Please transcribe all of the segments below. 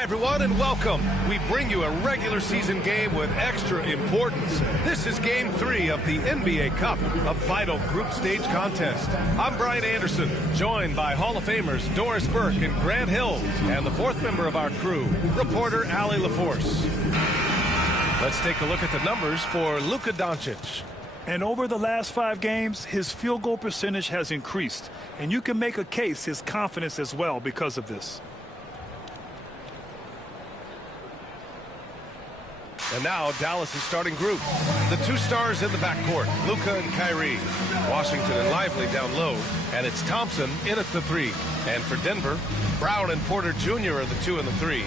Hi, everyone, and welcome. We bring you a regular season game with extra importance. This is Game 3 of the NBA Cup, a vital group stage contest. I'm Brian Anderson, joined by Hall of Famers Doris Burke and Grant Hill, and the fourth member of our crew, reporter Allie LaForce. Let's take a look at the numbers for Luka Doncic. And over the last 5 games, his field goal percentage has increased. And you can make a case his confidence as well because of this. And now Dallas' starting group. The two stars in the backcourt, Luka and Kyrie. Washington and Lively down low. And it's Thompson in at the 3. And for Denver, Brown and Porter Jr. are the 2 and the 3.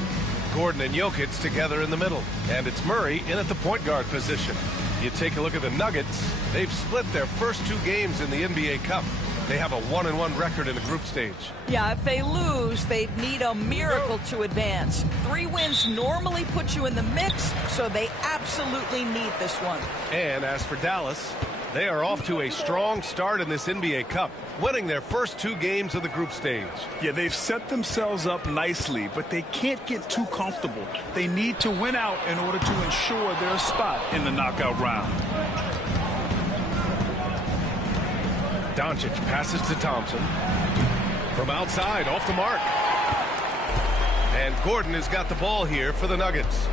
Gordon and Jokic together in the middle. And it's Murray in at the point guard position. You take a look at the Nuggets. They've split their first 2 games in the NBA Cup. They have a 1-1 record in the group stage. Yeah, if they lose, they'd need a miracle to advance. 3 wins normally put you in the mix, so they absolutely need this one. And as for Dallas, they are off to a strong start in this NBA Cup, winning their first 2 games of the group stage. Yeah, they've set themselves up nicely, but they can't get too comfortable. They need to win out in order to ensure their spot in the knockout round. Doncic passes to Thompson. From outside, off the mark. And Gordon has got the ball here for the Nuggets.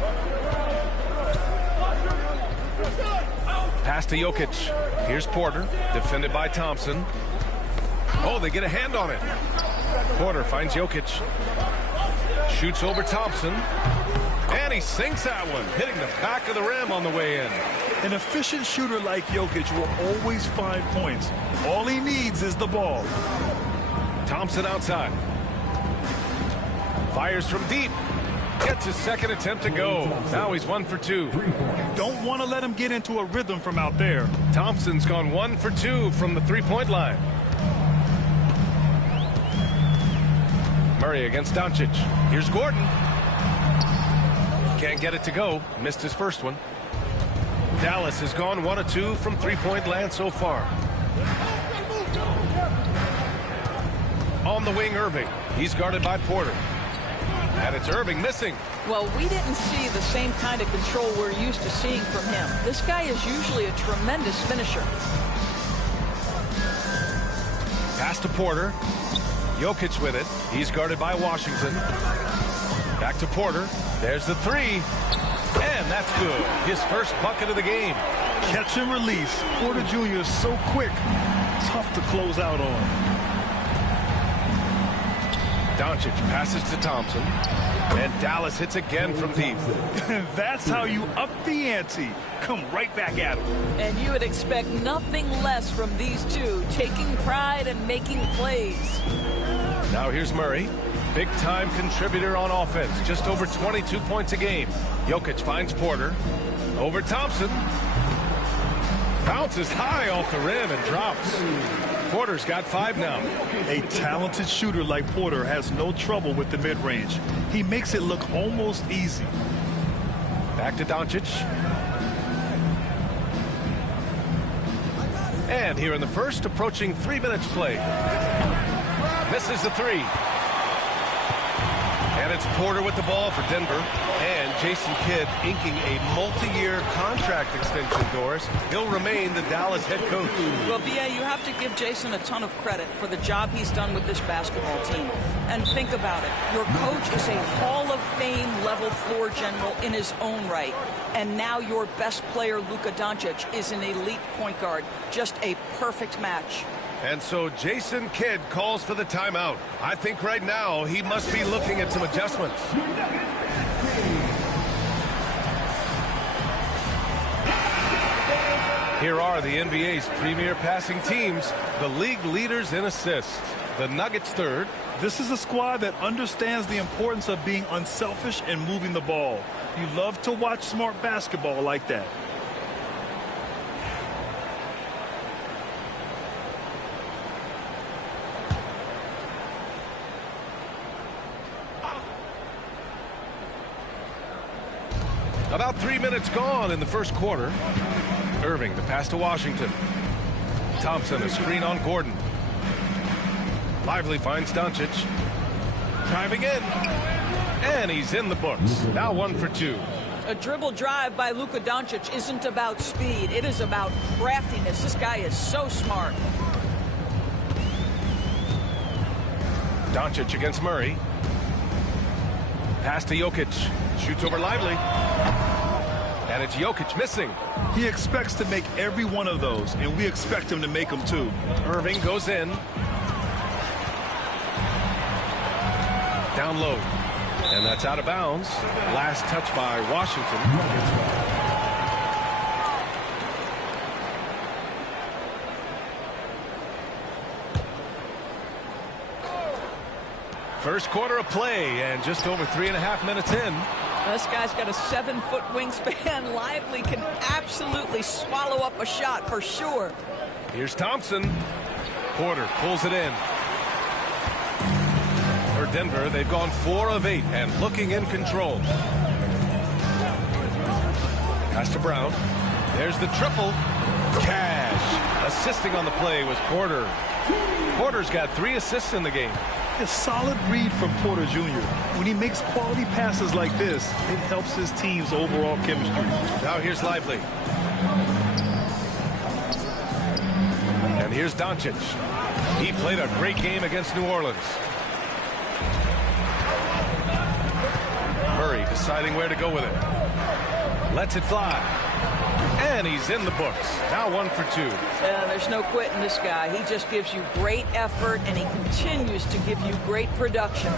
Pass to Jokic. Here's Porter, defended by Thompson. Oh, they get a hand on it. Porter finds Jokic. Shoots over Thompson. And he sinks that one, hitting the back of the rim on the way in. An efficient shooter like Jokic will always find points. All he needs is the ball. Thompson outside. Fires from deep. Gets his second attempt to go. Now he's 1 for 2. Don't want to let him get into a rhythm from out there. Thompson's gone 1 for 2 from the three-point line. Murray against Doncic. Here's Gordon. Can't get it to go. Missed his first one. Dallas has gone 1 of 2 from three-point land so far. On the wing, Irving. He's guarded by Porter. And it's Irving missing. Well, we didn't see the same kind of control we're used to seeing from him. This guy is usually a tremendous finisher. Pass to Porter. Jokic with it. He's guarded by Washington. Back to Porter. There's the 3. And that's good. His first bucket of the game. Catch and release. Porter Jr. is so quick. Tough to close out on. Doncic passes to Thompson. And Dallas hits again from deep. That's how you up the ante. Come right back at him. And you would expect nothing less from these two, taking pride and making plays. Now here's Murray. Big-time contributor on offense. Just over 22 points a game. Jokic finds Porter. Over Thompson. Bounces high off the rim and drops. Porter's got 5 now. A talented shooter like Porter has no trouble with the mid-range. He makes it look almost easy. Back to Doncic. And here in the first, approaching 3 minutes play. Misses the 3. And it's Porter with the ball for Denver. And Jason Kidd inking a multi-year contract extension, Doris. He'll remain the Dallas head coach. Well, B.A., you have to give Jason a ton of credit for the job he's done with this basketball team. And think about it. Your coach is a Hall of Fame level floor general in his own right. And now your best player, Luka Doncic, is an elite point guard. Just a perfect match. And so Jason Kidd calls for the timeout. I think right now he must be looking at some adjustments. Here are the NBA's premier passing teams, the league leaders in assists. The Nuggets third. This is a squad that understands the importance of being unselfish and moving the ball. You love to watch smart basketball like that. About 3 minutes gone in the first quarter. Irving, the pass to Washington. Thompson, a screen on Gordon. Lively finds Doncic. Driving in. And he's in the books. Now 1 for 2. A dribble drive by Luka Doncic isn't about speed. It is about craftiness. This guy is so smart. Doncic against Murray. Pass to Jokic. Shoots over Lively. And it's Jokic missing. He expects to make every one of those, and we expect him to make them too. Irving goes in. Down low. And that's out of bounds. Last touch by Washington. First quarter of play, and just over 3.5 minutes in. This guy's got a 7-foot wingspan. Lively can absolutely swallow up a shot for sure. Here's Thompson. Porter pulls it in. For Denver, they've gone 4 of 8 and looking in control. Pass to Brown. There's the triple. Cash. Assisting on the play was Porter. Porter's got 3 assists in the game. A solid read from Porter Jr. When he makes quality passes like this, it helps his team's overall chemistry. Now here's Lively. And here's Doncic. He played a great game against New Orleans. Murray deciding where to go with it. Lets it fly. And he's in the books. Now 1 for 2. There's no quitting this guy. He just gives you great effort, and he continues to give you great production.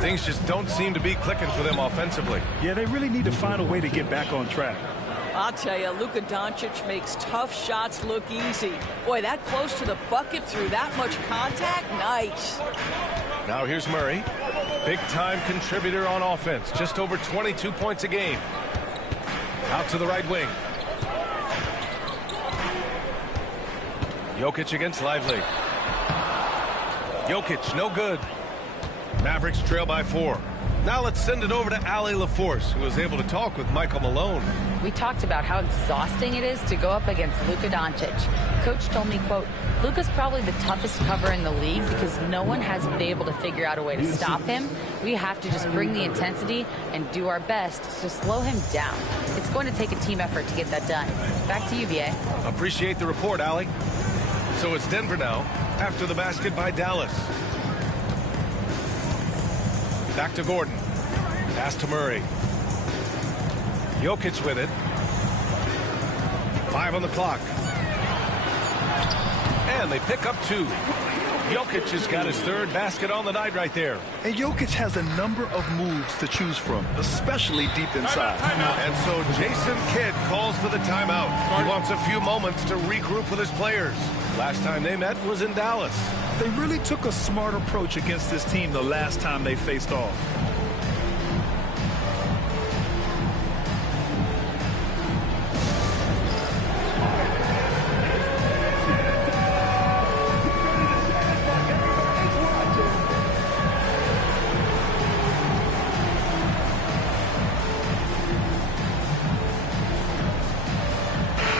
Things just don't seem to be clicking for them offensively. Yeah, they really need to find a way to get back on track. I'll tell you, Luka Doncic makes tough shots look easy. Boy, that close to the bucket through that much contact, nice. Now here's Murray. Big-time contributor on offense. Just over 22 points a game. Out to the right wing. Jokic against Lively. Jokic, no good. Mavericks trail by 4. Now let's send it over to Allie LaForce, who was able to talk with Michael Malone. We talked about how exhausting it is to go up against Luka Doncic. Coach told me, quote, Luka's probably the toughest cover in the league because no one has been able to figure out a way to stop him. We have to just bring the intensity and do our best to slow him down. It's going to take a team effort to get that done. Back to you, BA. Appreciate the report, Allie. So it's Denver now, after the basket by Dallas. Back to Gordon. Pass to Murray. Jokic with it. 5 on the clock. And they pick up 2. Jokic has got his 3rd basket on the night right there. And Jokic has a number of moves to choose from, especially deep inside. And so Jason Kidd calls for the timeout. He wants a few moments to regroup with his players. Last time they met was in Dallas. They really took a smart approach against this team the last time they faced off.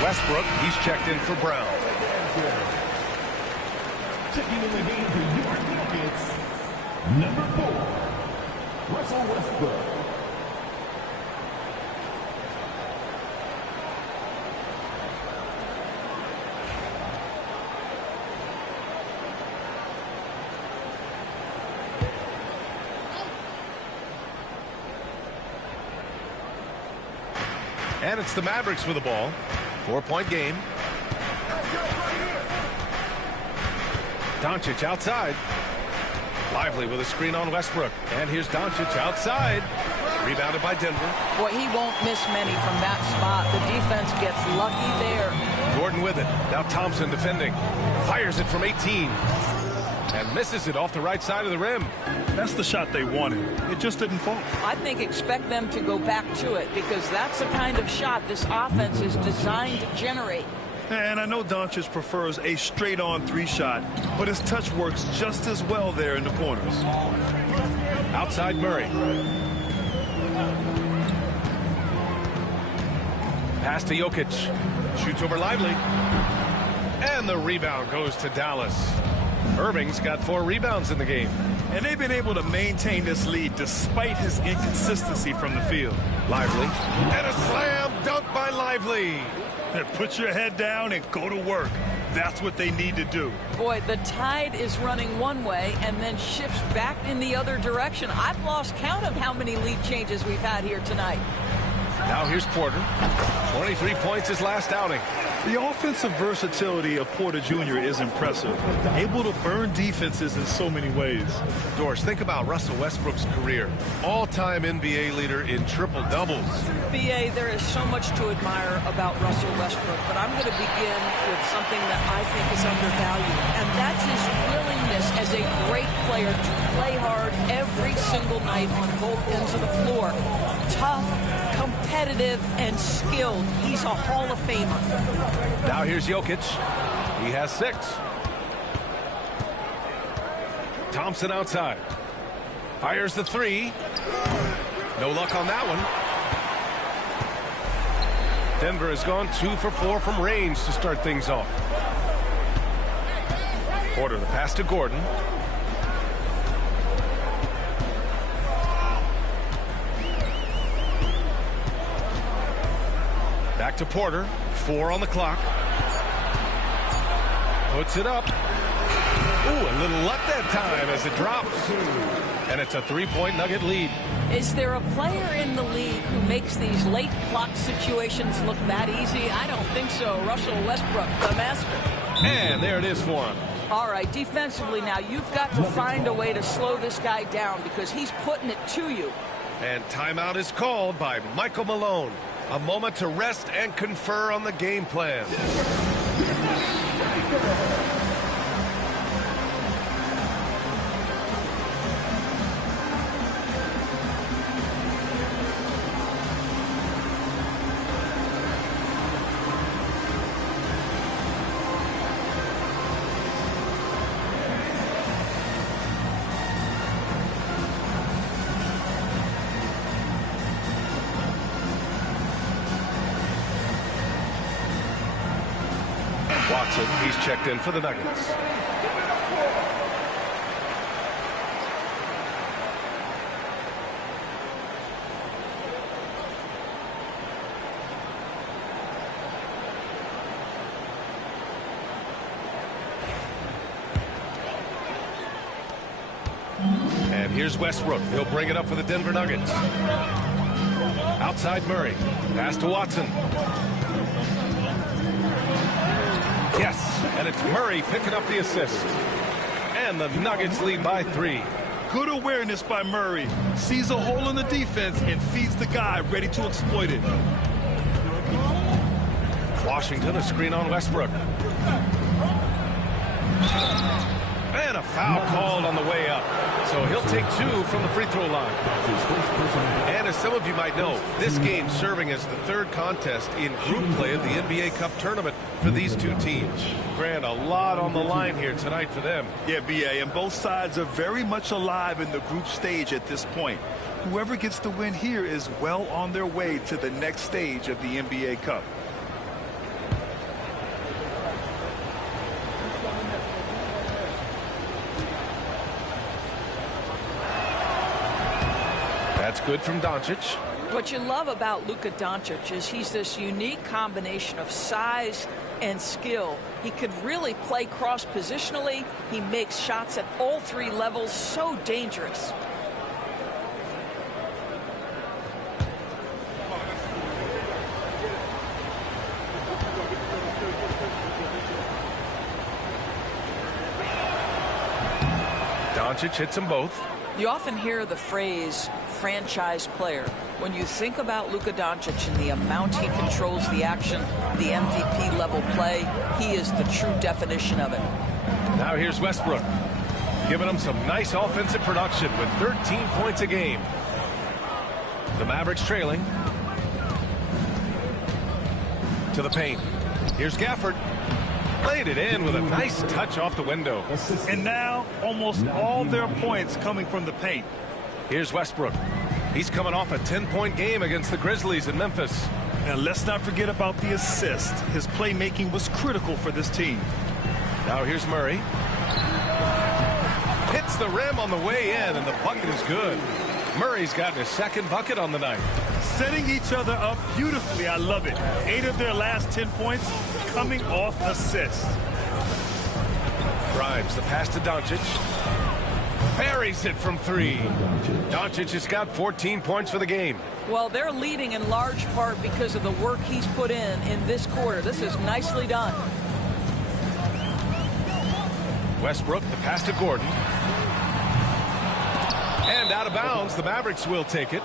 Westbrook, he's checked in for Brown. Checking in the game for your Nuggets, number 4, Russell Westbrook. And it's the Mavericks with the ball. 4-point game. Doncic outside. Lively with a screen on Westbrook. And here's Doncic outside. Rebounded by Denver. Boy, he won't miss many from that spot. The defense gets lucky there. Gordon with it. Now Thompson defending. Fires it from 18. And misses it off the right side of the rim. That's the shot they wanted. It just didn't fall. I think expect them to go back to it because that's the kind of shot this offense is designed to generate. And I know Doncic prefers a straight-on 3 shot, but his touch works just as well there in the corners. Outside Murray. Pass to Jokic. Shoots over Lively. And the rebound goes to Dallas. Irving's got 4 rebounds in the game. And they've been able to maintain this lead despite his inconsistency from the field. Lively. And a slam dunk by Lively. Put your head down and go to work. That's what they need to do. Boy, the tide is running one way and then shifts back in the other direction. I've lost count of how many lead changes we've had here tonight. Now here's Porter. 23 points his last outing. The offensive versatility of Porter Jr. is impressive. Able to burn defenses in so many ways. Doris, think about Russell Westbrook's career. All-time NBA leader in triple-doubles. B.A., there is so much to admire about Russell Westbrook, but I'm going to begin with something that I think is undervalued, and that's his willingness as a great player to play hard every single night on both ends of the floor. Tough, competitive, and skilled. He's a Hall of Famer. Now here's Jokic. He has 6. Thompson outside. Fires the 3. No luck on that one. Denver has gone 2 for 4 from range to start things off. Porter, the pass to Gordon. Back to Porter. 4 on the clock. Puts it up. Ooh, a little luck that time as it drops. And it's a 3-point Nugget lead. Is there a player in the league who makes these late clock situations look that easy? I don't think so. Russell Westbrook, the master. And there it is for him. All right, defensively now, you've got to find a way to slow this guy down because he's putting it to you. And timeout is called by Michael Malone. A moment to rest and confer on the game plan. Watson, he's checked in for the Nuggets. And here's Westbrook. He'll bring it up for the Denver Nuggets. Outside Murray. Pass to Watson. Yes, and it's Murray picking up the assist. And the Nuggets lead by 3. Good awareness by Murray. Sees a hole in the defense and feeds the guy ready to exploit it. Washington, a screen on Westbrook. And a foul called on the way up. So he'll take 2 from the free throw line. And as some of you might know, this game serving as the 3rd contest in group play of the NBA Cup tournament for these 2 teams. Grant, a lot on the line here tonight for them. Yeah, B.A., and both sides are very much alive in the group stage at this point. Whoever gets the win here is well on their way to the next stage of the NBA Cup. That's good from Doncic. What you love about Luka Doncic is he's this unique combination of size and skill. He could really play cross-positionally. He makes shots at all 3 levels, so dangerous. Doncic hits them both. You often hear the phrase franchise player. When you think about Luka Doncic and the amount he controls the action, the MVP level play, he is the true definition of it. Now here's Westbrook, giving them some nice offensive production with 13 points a game. The Mavericks trailing. To the paint. Here's Gafford. Laid it in with a nice touch off the window. And now almost all their points coming from the paint. Here's Westbrook. He's coming off a 10-point game against the Grizzlies in Memphis. And let's not forget about the assist. His playmaking was critical for this team. Now here's Murray. Hits the rim on the way in, and the bucket is good. Murray's gotten his second bucket on the night. Setting each other up beautifully. I love it. 8 of their last 10 points coming off assists. Grimes, the pass to Doncic. Buries it from 3. Doncic has got 14 points for the game. Well, they're leading in large part because of the work he's put in this quarter. This is nicely done. Westbrook, the pass to Gordon. And out of bounds, the Mavericks will take it.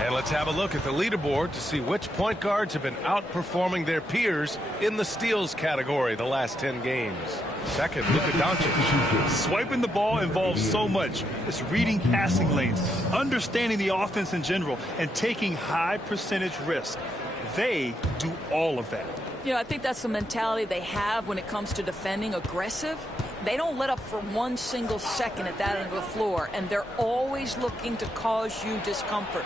And let's have a look at the leaderboard to see which point guards have been outperforming their peers in the steals category the last 10 games. Second, Luka Doncic. Swiping the ball involves so much. It's reading passing lanes, understanding the offense in general, and taking high percentage risk. They do all of that. You know, I think that's the mentality they have when it comes to defending, aggressive. They don't let up for one single second at that end of the floor, and they're always looking to cause you discomfort.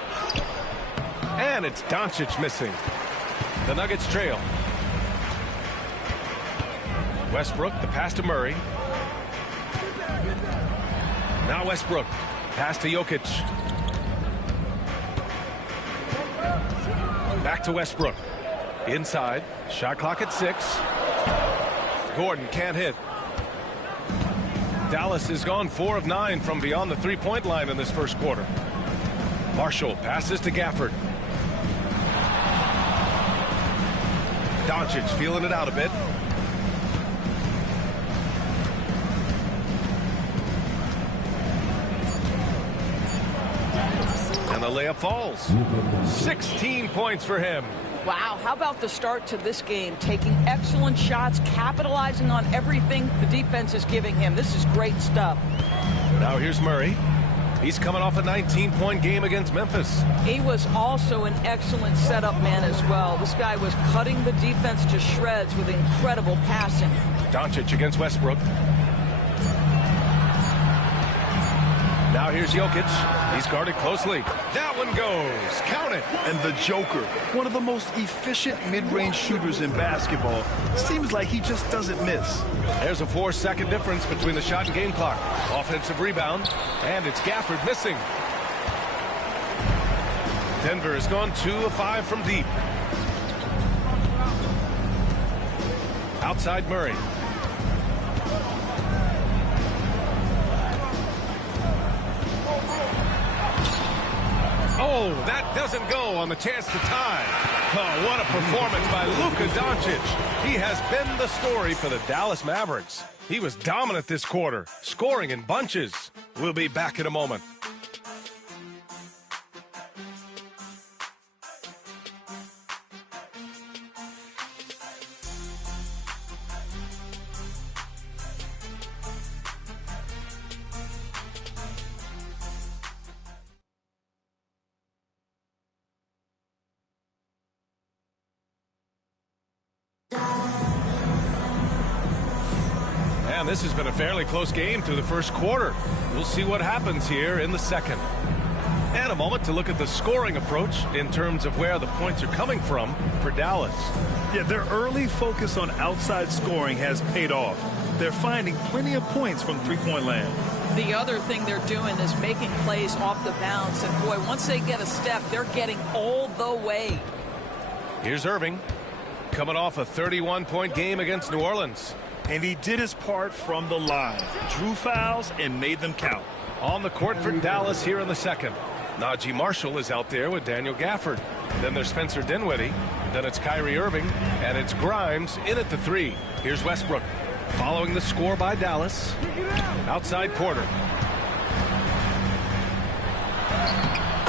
And it's Doncic missing. The Nuggets trail. Westbrook, the pass to Murray. Now Westbrook, pass to Jokic. Back to Westbrook. Inside, shot clock at 6. Gordon can't hit. Dallas has gone 4 of 9 from beyond the three-point line in this first quarter. Marshall passes to Gafford. Doncic feeling it out a bit. And the layup falls. 16 points for him. Wow, how about the start to this game? Taking excellent shots, capitalizing on everything the defense is giving him. This is great stuff. Now here's Murray. He's coming off a 19-point game against Memphis. He was also an excellent setup man as well. This guy was cutting the defense to shreds with incredible passing. Doncic against Westbrook. Now here's Jokic. He's guarded closely. That one goes. Count it. And the Joker, one of the most efficient mid-range shooters in basketball, seems like he just doesn't miss. There's a 4-second difference between the shot and game clock. Offensive rebound, and it's Gafford missing. Denver has gone 2 of 5 from deep. Outside Murray. Oh, that doesn't go on the chance to tie. Oh, what a performance by Luka Doncic. He has been the story for the Dallas Mavericks. He was dominant this quarter, scoring in bunches. We'll be back in a moment. And this has been a fairly close game through the first quarter. We'll see what happens here in the second. And a moment to look at the scoring approach in terms of where the points are coming from for Dallas. Yeah, their early focus on outside scoring has paid off. They're finding plenty of points from three-point land. The other thing they're doing is making plays off the bounce. And, boy, once they get a step, they're getting all the way. Here's Irving, coming off a 31-point game against New Orleans. And he did his part from the line. Drew fouls and made them count. On the court for Dallas here in the second. Najee Marshall is out there with Daniel Gafford. Then there's Spencer Dinwiddie. Then it's Kyrie Irving. And it's Grimes in at the 3. Here's Westbrook. Following the score by Dallas. Outside Porter.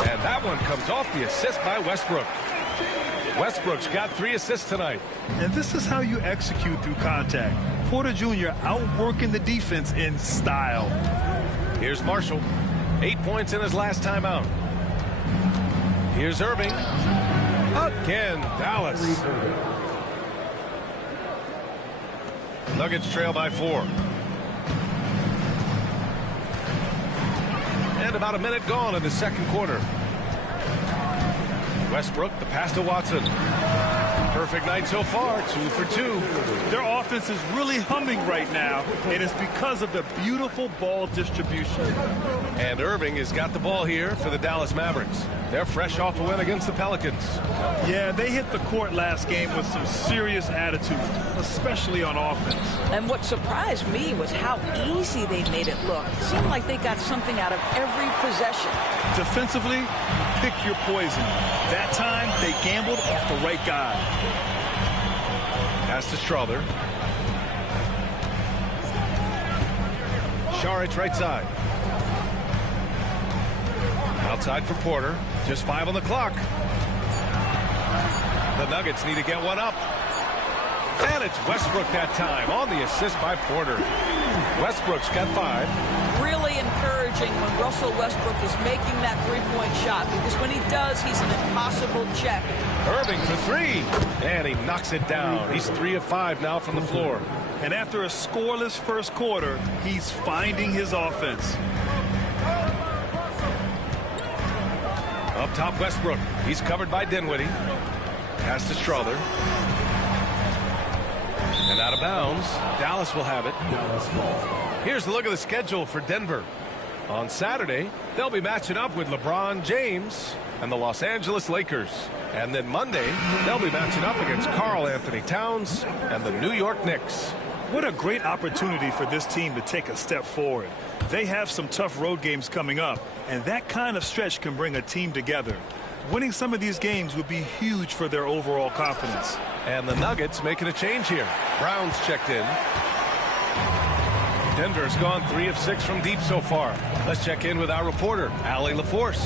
And that one comes off the assist by Westbrook. Westbrook's got 3 assists tonight. And this is how you execute through contact. Porter Jr. outworking the defense in style. Here's Marshall. 8 points in his last time out. Here's Irving. Again, Dallas. Nuggets trail by 4. And about a minute gone in the second quarter. Westbrook, the pass to Watson. Perfect night so far, 2 for 2. Their offense is really humming right now, and it's because of the beautiful ball distribution. And Irving has got the ball here for the Dallas Mavericks. They're fresh off a win against the Pelicans. Yeah, they hit the court last game with some serious attitude, especially on offense. And what surprised me was how easy they made it look. It seemed like they got something out of every possession. Defensively, pick your poison. That time, they gambled off the right guy. Pass to Strother. Saric right side. Outside for Porter. Just 5 on the clock. The Nuggets need to get one up. And it's Westbrook that time on the assist by Porter. Westbrook's got 5. Really encouraging when Russell Westbrook is making that three-point shot, because when he does, he's an impossible check. Irving for 3. And he knocks it down. He's 3 of 5 now from the floor. And after a scoreless first quarter, he's finding his offense. Up top, Westbrook. He's covered by Dinwiddie. Pass to Strother. And out of bounds. Dallas will have it. Here's a look at the schedule for Denver. On Saturday, they'll be matching up with LeBron James and the Los Angeles Lakers. And then Monday, they'll be matching up against Karl Anthony Towns and the New York Knicks. What a great opportunity for this team to take a step forward. They have some tough road games coming up, and that kind of stretch can bring a team together. Winning some of these games would be huge for their overall confidence. And the Nuggets making a change here. Brown's checked in. Denver's gone 3 of 6 from deep so far. Let's check in with our reporter, Allie LaForce.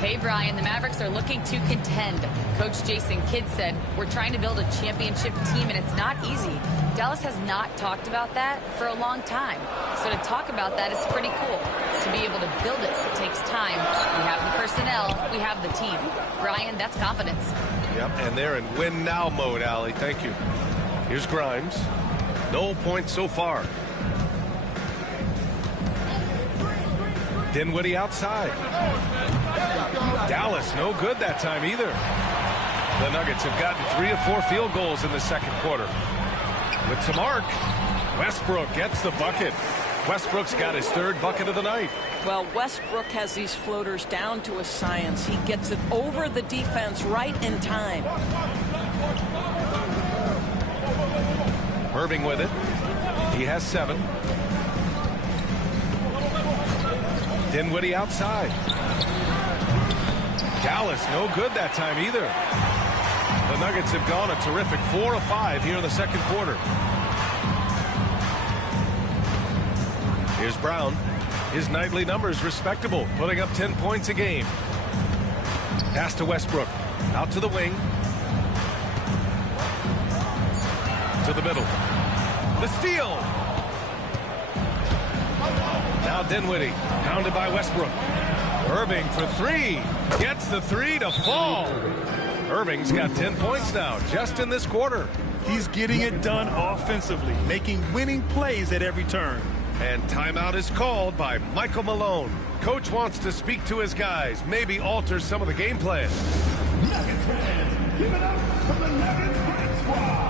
Hey, Brian, the Mavericks are looking to contend. Coach Jason Kidd said, we're trying to build a championship team, and it's not easy. Dallas has not talked about that for a long time. So to talk about that, it's pretty cool. To be able to build it takes time. We have the personnel, we have the team. Brian, that's confidence. Yep, and they're in win-now mode, Allie. Thank you. Here's Grimes. No points so far. Dinwiddie outside. Dallas no good that time either. The Nuggets have gotten 3 of 4 field goals in the second quarter. With some arc, Westbrook gets the bucket. Westbrook's got his 3rd bucket of the night. Well, Westbrook has these floaters down to a science. He gets it over the defense right in time. Irving with it. He has 7. Dinwiddie outside. Dallas no good that time either. The Nuggets have gone a terrific 4 of 5 here in the second quarter. Here's Brown. His nightly numbers respectable, putting up 10 points a game. Pass to Westbrook. Out to the wing. To the middle. The steal. Now Dinwiddie, pounded by Westbrook. Irving for 3. Gets the 3 to fall. Irving's got 10 points now, just in this quarter. He's getting it done offensively, making winning plays at every turn. And timeout is called by Michael Malone. Coach wants to speak to his guys, maybe alter some of the game plan. Nuggets fans, give it up for the Nuggets Press Squad.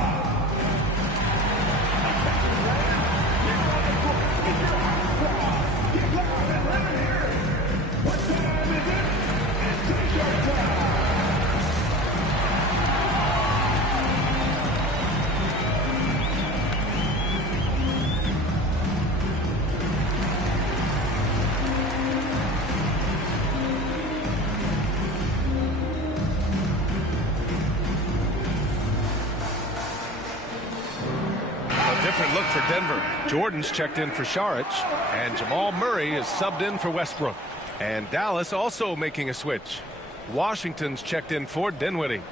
What time is it? It's t-shirt time. Different look for Denver. Jordan's checked in for Saric, and Jamal Murray is subbed in for Westbrook. And Dallas also making a switch. Washington's checked in for Dinwiddie.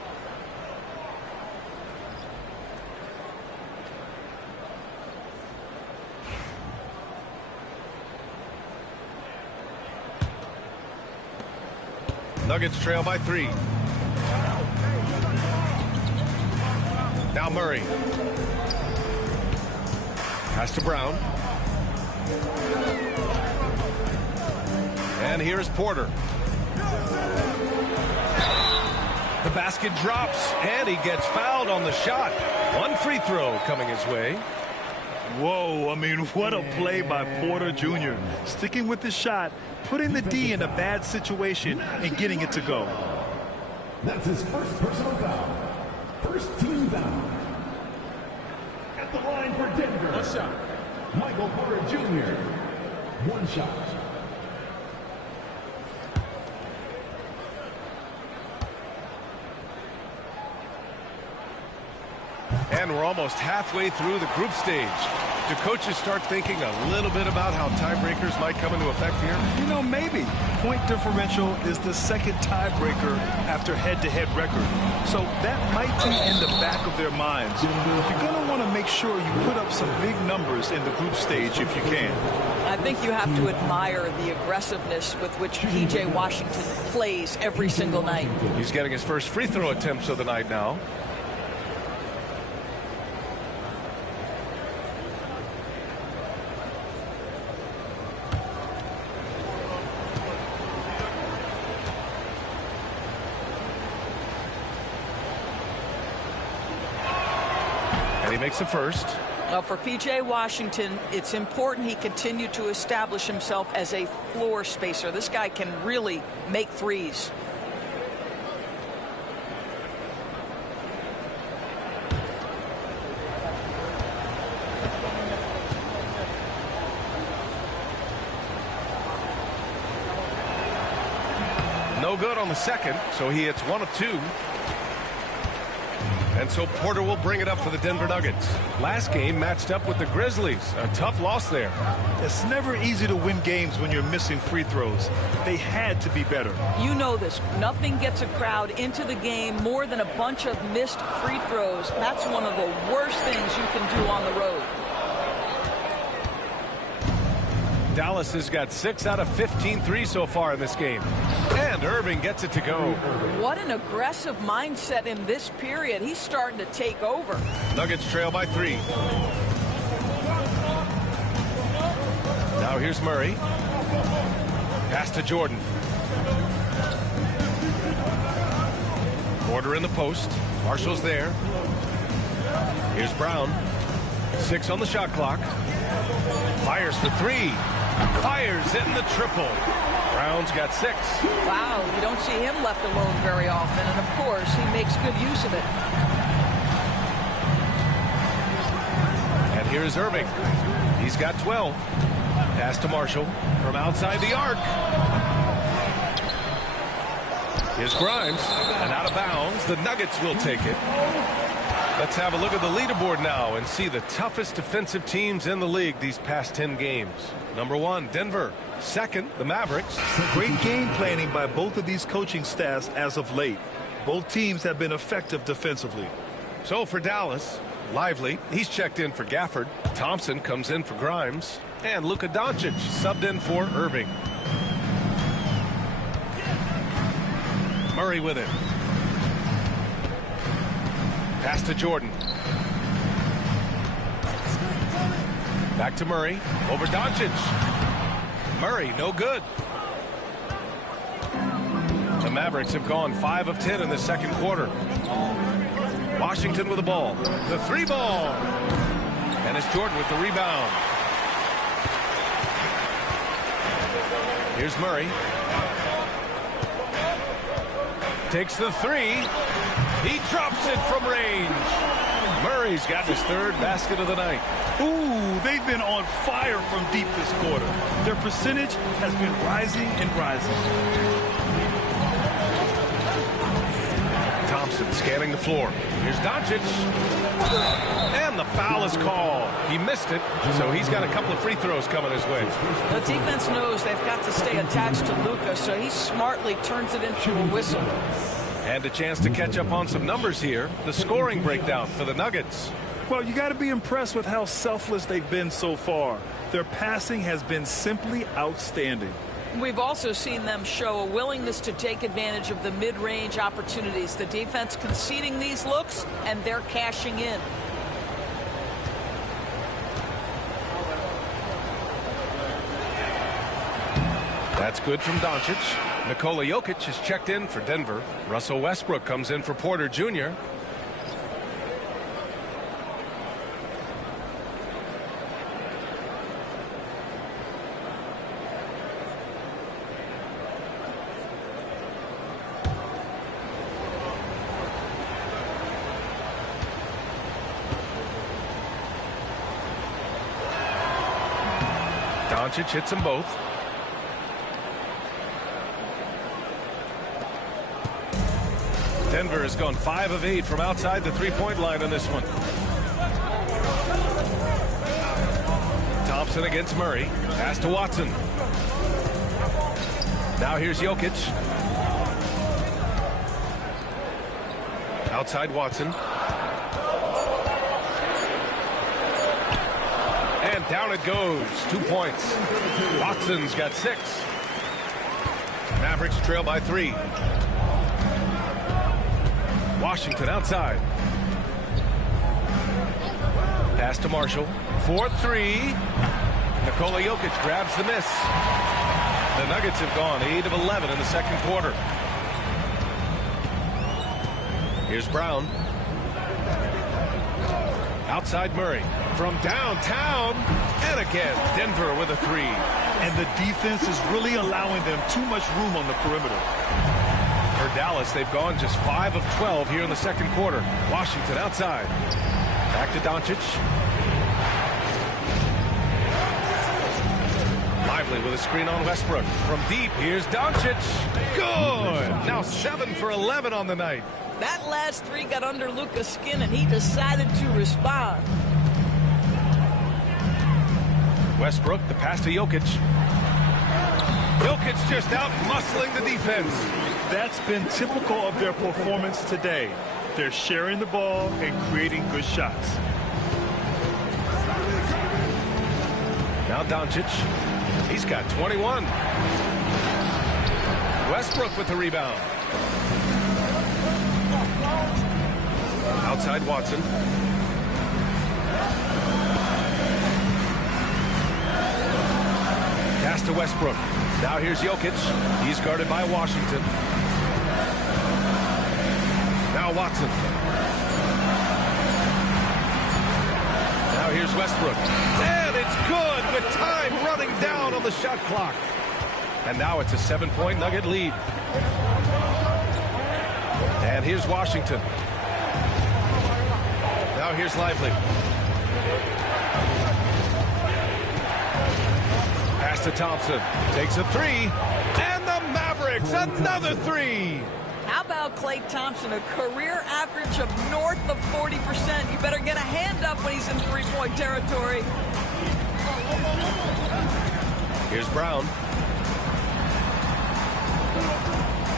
Nuggets trail by 3. Now Murray. Pass to Brown. And here's Porter. The basket drops, and he gets fouled on the shot. One free throw coming his way. Whoa, I mean, what a play by Porter Jr. Sticking with the shot, putting the D in a bad situation, and getting it to go. That's his first personal foul. First team foul. At the line for Denver. One shot. Michael Porter Jr. One shot. And we're almost halfway through the group stage. Do coaches start thinking a little bit about how tiebreakers might come into effect here? You know, maybe. Point differential is the second tiebreaker after head-to-head record. So that might be in the back of their minds. You're going to want to make sure you put up some big numbers in the group stage if you can. I think you have to admire the aggressiveness with which P.J. Washington plays every single night. He's getting his first free throw attempts of the night now. He makes the first. Well, for P.J. Washington, it's important he continue to establish himself as a floor spacer. This guy can really make threes. No good on the second, so he hits one of two. And so Porter will bring it up for the Denver Nuggets. Last game matched up with the Grizzlies. A tough loss there. It's never easy to win games when you're missing free throws. They had to be better. You know this. Nothing gets a crowd into the game more than a bunch of missed free throws. That's one of the worst things you can do on the road. Dallas has got 6 out of 15 threes so far in this game. And Irving gets it to go. What an aggressive mindset in this period. He's starting to take over. Nuggets trail by 3. Now here's Murray. Pass to Jordan. Porter in the post. Marshall's there. Here's Brown. 6 on the shot clock. Fires for 3. Fires in the triple. Brown's got 6. Wow, you don't see him left alone very often, and of course he makes good use of it. And here's Irving. He's got 12. Pass to Marshall from outside the arc. Here's Grimes, and out of bounds. The Nuggets will take it. Let's have a look at the leaderboard now and see the toughest defensive teams in the league these past 10 games. Number 1, Denver. Second, the Mavericks. Great game planning by both of these coaching staffs as of late. Both teams have been effective defensively. So for Dallas, Lively, he's checked in for Gafford. Thompson comes in for Grimes. And Luka Doncic subbed in for Irving. Murray with it. Pass to Jordan. Back to Murray. Over Doncic. Murray, no good. The Mavericks have gone 5 of 10 in the second quarter. Washington with the ball. The 3 ball. And it's Jordan with the rebound. Here's Murray. Takes the 3. He drops it from range. Murray's got his 3rd basket of the night. Ooh, they've been on fire from deep this quarter. Their percentage has been rising and rising. Thompson scanning the floor. Here's Doncic. And the foul is called. He missed it, so he's got a couple of free throws coming his way. The defense knows they've got to stay attached to Luka, so he smartly turns it into a whistle. And a chance to catch up on some numbers here. The scoring breakdown for the Nuggets. Well, you got to be impressed with how selfless they've been so far. Their passing has been simply outstanding. We've also seen them show a willingness to take advantage of the mid-range opportunities. The defense conceding these looks, and they're cashing in. That's good from Doncic. Nikola Jokic is checked in for Denver. Russell Westbrook comes in for Porter Jr. Doncic hits them both. Denver has gone 5 of 8 from outside the three-point line on this one. Thompson against Murray. Pass to Watson. Now here's Jokic. Outside Watson. And down it goes. 2 points. Watson's got 6. Mavericks trail by 3. Washington outside. Pass to Marshall. 4-3. Nikola Jokic grabs the miss. The Nuggets have gone 8 of 11 in the second quarter. Here's Brown. Outside Murray. From downtown. And again, Denver with a 3. And the defense is really allowing them too much room on the perimeter. For Dallas, they've gone just 5 of 12 here in the second quarter. Washington outside. Back to Doncic. Lively with a screen on Westbrook. From deep, here's Doncic. Good! Now 7 for 11 on the night. That last 3 got under Luka's skin, and he decided to respond. Westbrook, the pass to Jokic. Jokic just out muscling the defense. That's been typical of their performance today. They're sharing the ball and creating good shots. Now Doncic. He's got 21. Westbrook with the rebound. Outside Watson. Pass to Westbrook. Now here's Jokic. He's guarded by Washington. Now Watson. Now here's Westbrook. And it's good with time running down on the shot clock. And now it's a 7-point Nugget lead. And here's Washington. Now here's Lively. Pass to Thompson. Takes a 3. And the Mavericks, another 3. How about Klay Thompson, a career average of north of 40%? You better get a hand up when he's in three-point territory. Here's Brown.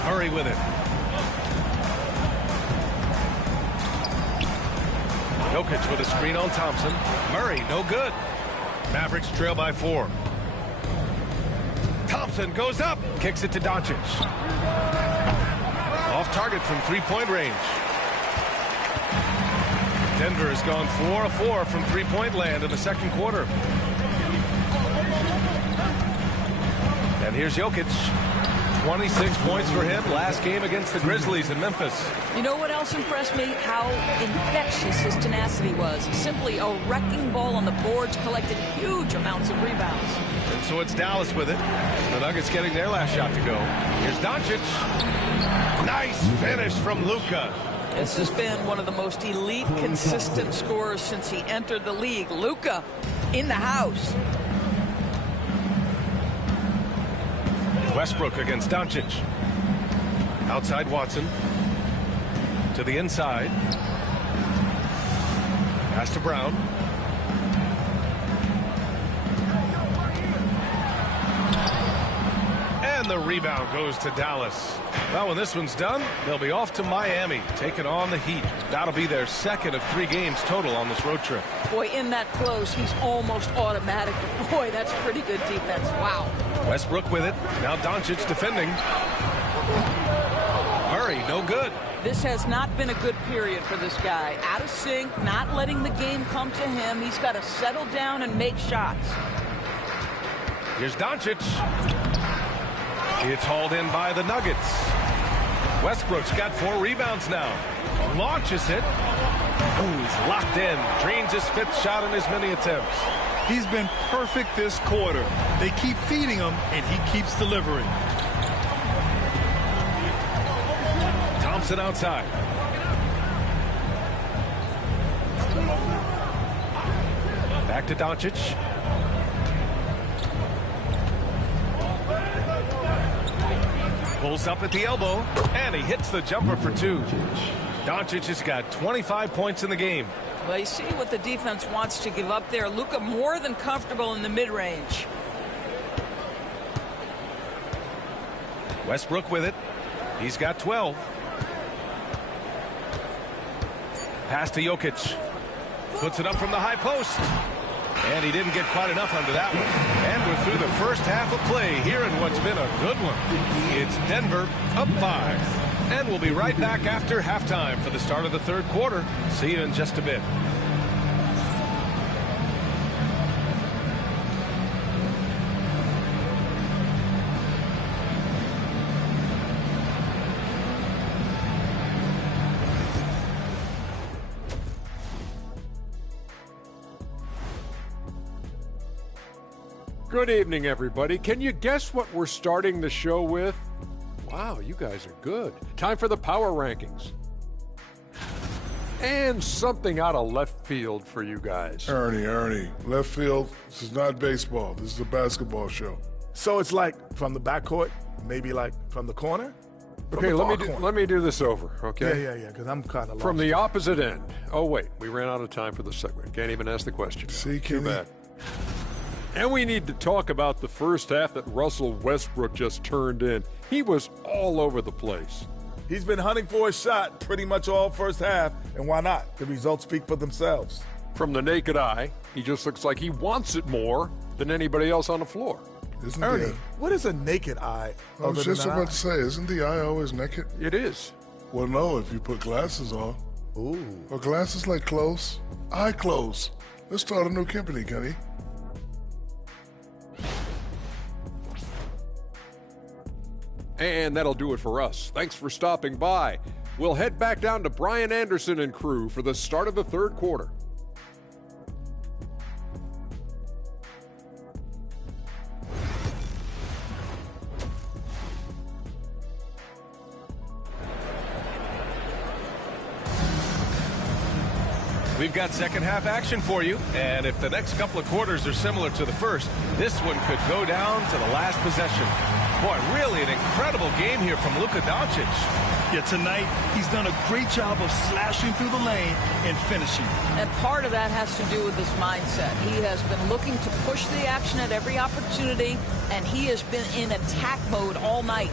Murray with it. Jokic with a screen on Thompson. Murray, no good. Mavericks trail by 4. Thompson goes up. Kicks it to Doncic. Off target from three-point range. Denver has gone 4 of 4 from three-point land in the second quarter. And here's Jokic. 26 points for him last game against the Grizzlies in Memphis. You know what else impressed me? How infectious his tenacity was. Simply a wrecking ball on the boards, collected huge amounts of rebounds. And so it's Dallas with it. The Nuggets getting their last shot to go. Here's Doncic. Nice finish from Luka. This has been one of the most elite, consistent scorers since he entered the league. Luka in the house. Westbrook against Doncic. Outside Watson. To the inside. Pass to Brown. And the rebound goes to Dallas. Well, when this one's done, they'll be off to Miami, taking on the Heat. That'll be their second of 3 games total on this road trip. Boy, in that close, he's almost automatic. Boy, that's pretty good defense. Wow. Westbrook with it. Now Doncic defending. Murray, no good. This has not been a good period for this guy. Out of sync, not letting the game come to him. He's got to settle down and make shots. Here's Doncic. It's hauled in by the Nuggets. Westbrook's got 4 rebounds now. Launches it. Ooh, he's locked in. Drains his 5th shot in as many attempts. He's been perfect this quarter. They keep feeding him, and he keeps delivering. Thompson outside. Back to Doncic. Pulls up at the elbow, and he hits the jumper for 2. Doncic has got 25 points in the game. Well, you see what the defense wants to give up there. Luka more than comfortable in the mid-range. Westbrook with it. He's got 12. Pass to Jokic. Puts it up from the high post. And he didn't get quite enough under that one. And we're through the first half of play here in what's been a good one. It's Denver up 5. And we'll be right back after halftime for the start of the 3rd quarter. See you in just a bit. Good evening, everybody. Can you guess what we're starting the show with? Wow, you guys are good. Time for the power rankings. And something out of left field for you guys. Ernie, left field, this is not baseball. This is a basketball show. So it's like from the backcourt, maybe like from the corner? Okay, let me do this over, okay? Yeah, because I'm kind of lost. From the opposite end. Oh, wait, we ran out of time for the segment. Can't even ask the question. See, Too Kenny? bad. And we need to talk about the first half that Russell Westbrook just turned in. He was all over the place. He's been hunting for a shot pretty much all first half, and why not? The results speak for themselves. From the naked eye, he just looks like he wants it more than anybody else on the floor. Isn't Ernie, what is a naked eye? I was just about to say, isn't the eye always naked? It is. Well, no, if you put glasses on. Ooh. Are glasses like clothes? Eye clothes. Let's start a new company, Kenny. And that'll do it for us. Thanks for stopping by. We'll head back down to Brian Anderson and crew for the start of the 3rd quarter. We've got second half action for you, and if the next couple of quarters are similar to the first, this one could go down to the last possession. Boy, really an incredible game here from Luka Doncic. Yeah, tonight he's done a great job of slashing through the lane and finishing. And part of that has to do with his mindset. He has been looking to push the action at every opportunity, and he has been in attack mode all night.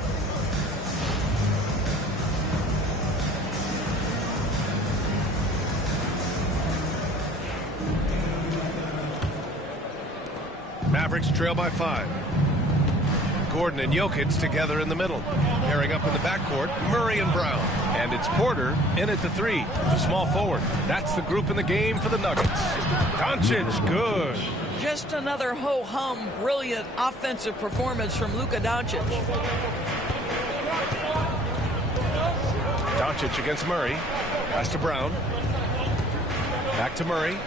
Mavericks trail by 5. Gordon and Jokic together in the middle. Pairing up in the backcourt, Murray and Brown. And it's Porter in at the 3, the small forward. That's the group in the game for the Nuggets. Doncic, good. Just another ho-hum, brilliant offensive performance from Luka Doncic. Doncic against Murray. Pass to Brown. Back to Murray.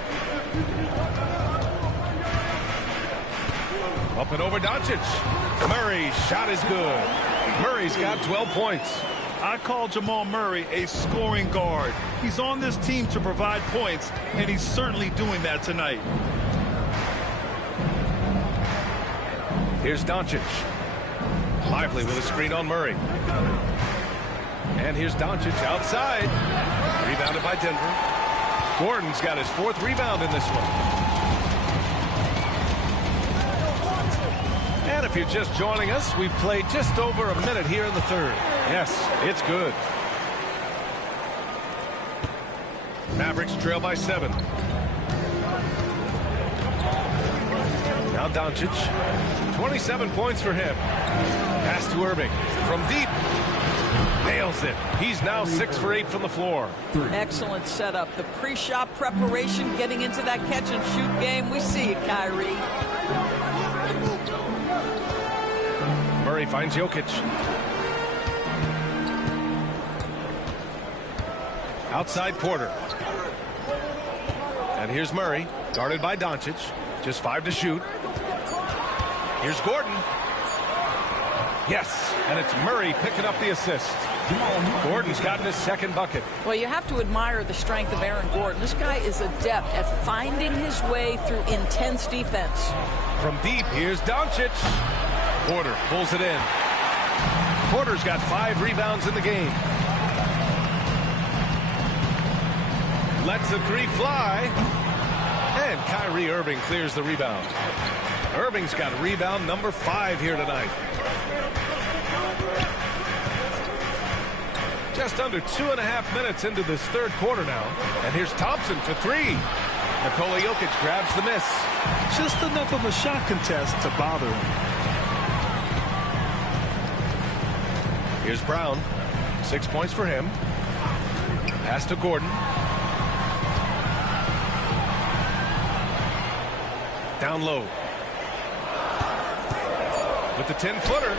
Up and over Doncic. Murray's shot is good. Murray's got 12 points. I call Jamal Murray a scoring guard. He's on this team to provide points, and he's certainly doing that tonight. Here's Doncic. Lively with a screen on Murray. And here's Doncic outside. Rebounded by Denver. Gordon's got his 4th rebound in this one. And if you're just joining us, we've played just over a minute here in the 3rd. Yes, it's good. Mavericks trail by 7. Now Doncic. 27 points for him. Pass to Irving. From deep. Nails it. He's now 6 for 8 from the floor. Excellent setup. The pre-shot preparation, getting into that catch-and-shoot game. We see it, Kyrie. Murray finds Jokic. Outside Porter. And here's Murray, guarded by Doncic. Just 5 to shoot. Here's Gordon. Yes, and it's Murray picking up the assist. Gordon's gotten his second bucket. Well, you have to admire the strength of Aaron Gordon. This guy is adept at finding his way through intense defense. From deep, here's Doncic. Porter pulls it in. Porter's got 5 rebounds in the game. Lets the 3 fly. And Kyrie Irving clears the rebound. Irving's got rebound number 5 here tonight. Just under 2.5 minutes into this third quarter now. And here's Thompson for 3. Nikola Jokic grabs the miss. Just enough of a shot contest to bother him. Here's Brown. 6 points for him. Pass to Gordon. Down low. With the 10-footer.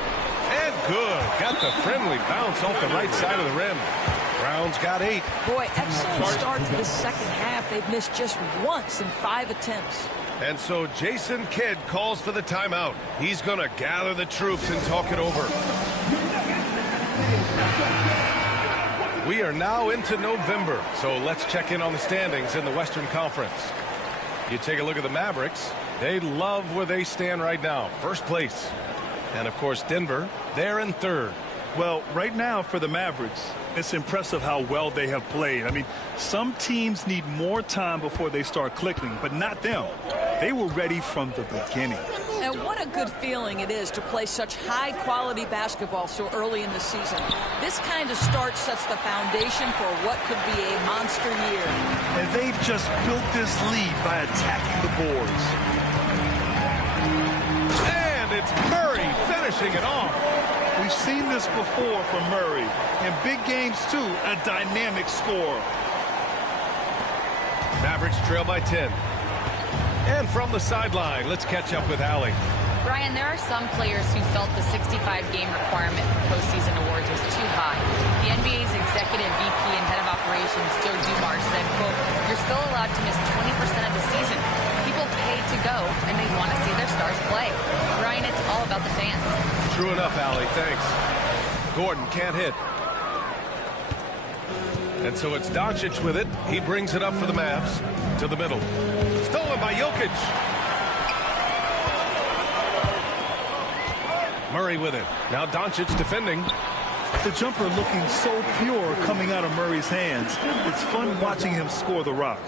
And good. Got the friendly bounce off the right side of the rim. Brown's got 8. Boy, excellent start to the second half. They've missed just once in 5 attempts. And so Jason Kidd calls for the timeout. He's going to gather the troops and talk it over. We are now into November, so let's check in on the standings in the Western Conference. You take a look at the Mavericks. They love where they stand right now. First place. And, of course, Denver, they're in third. Well, right now for the Mavericks, it's impressive how well they have played. I mean, some teams need more time before they start clicking, but not them. They were ready from the beginning. And what a good feeling it is to play such high-quality basketball so early in the season. This kind of start sets the foundation for what could be a monster year. And they've just built this lead by attacking the boards. And it's Murray finishing it off. We've seen this before from Murray. In big games, too, a dynamic score. Mavericks trail by 10. And from the sideline, let's catch up with Allie. Brian, there are some players who felt the 65-game requirement for postseason awards was too high. The NBA's executive VP and head of operations, Joe Dumars, said, quote, "You're still allowed to miss 20% of the season. People pay to go, and they want to see their stars play." Brian, it's all about the fans. True enough, Allie. Thanks. Gordon can't hit. And so it's Doncic with it. He brings it up for the Mavs to the middle. Stolen by Jokic. Murray with it. Now Doncic defending. The jumper looking so pure coming out of Murray's hands. It's fun watching him score the rock.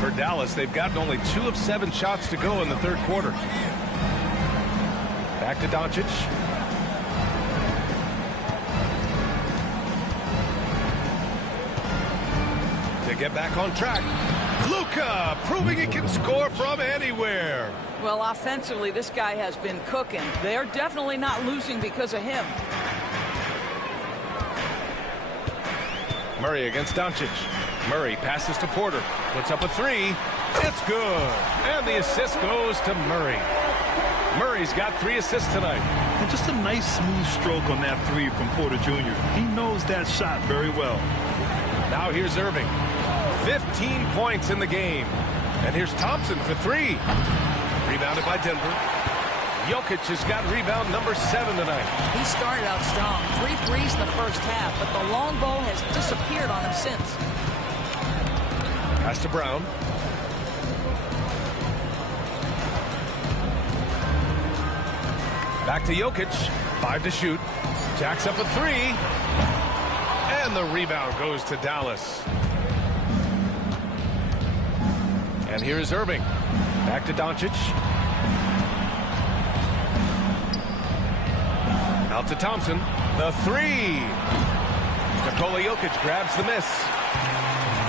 For Dallas, they've gotten only 2 of 7 shots to go in the third quarter. Back to Doncic. To get back on track. Luka proving he can score from anywhere. Well, offensively, this guy has been cooking. They're definitely not losing because of him. Murray against Doncic. Murray passes to Porter. Puts up a 3. It's good. And the assist goes to Murray. Murray's got 3 assists tonight. And just a nice smooth stroke on that 3 from Porter Jr. He knows that shot very well. Now here's Irving. 15 points in the game. And here's Thompson for 3. Rebounded by Denver. Jokic has got rebound number 7 tonight. He started out strong. 3 threes in the first half, but the long ball has disappeared on him since. Pass to Brown. Back to Jokic. 5 to shoot. Jacks up a 3. And the rebound goes to Dallas. And here is Irving. Back to Doncic. Out to Thompson. The 3. Nikola Jokic grabs the miss.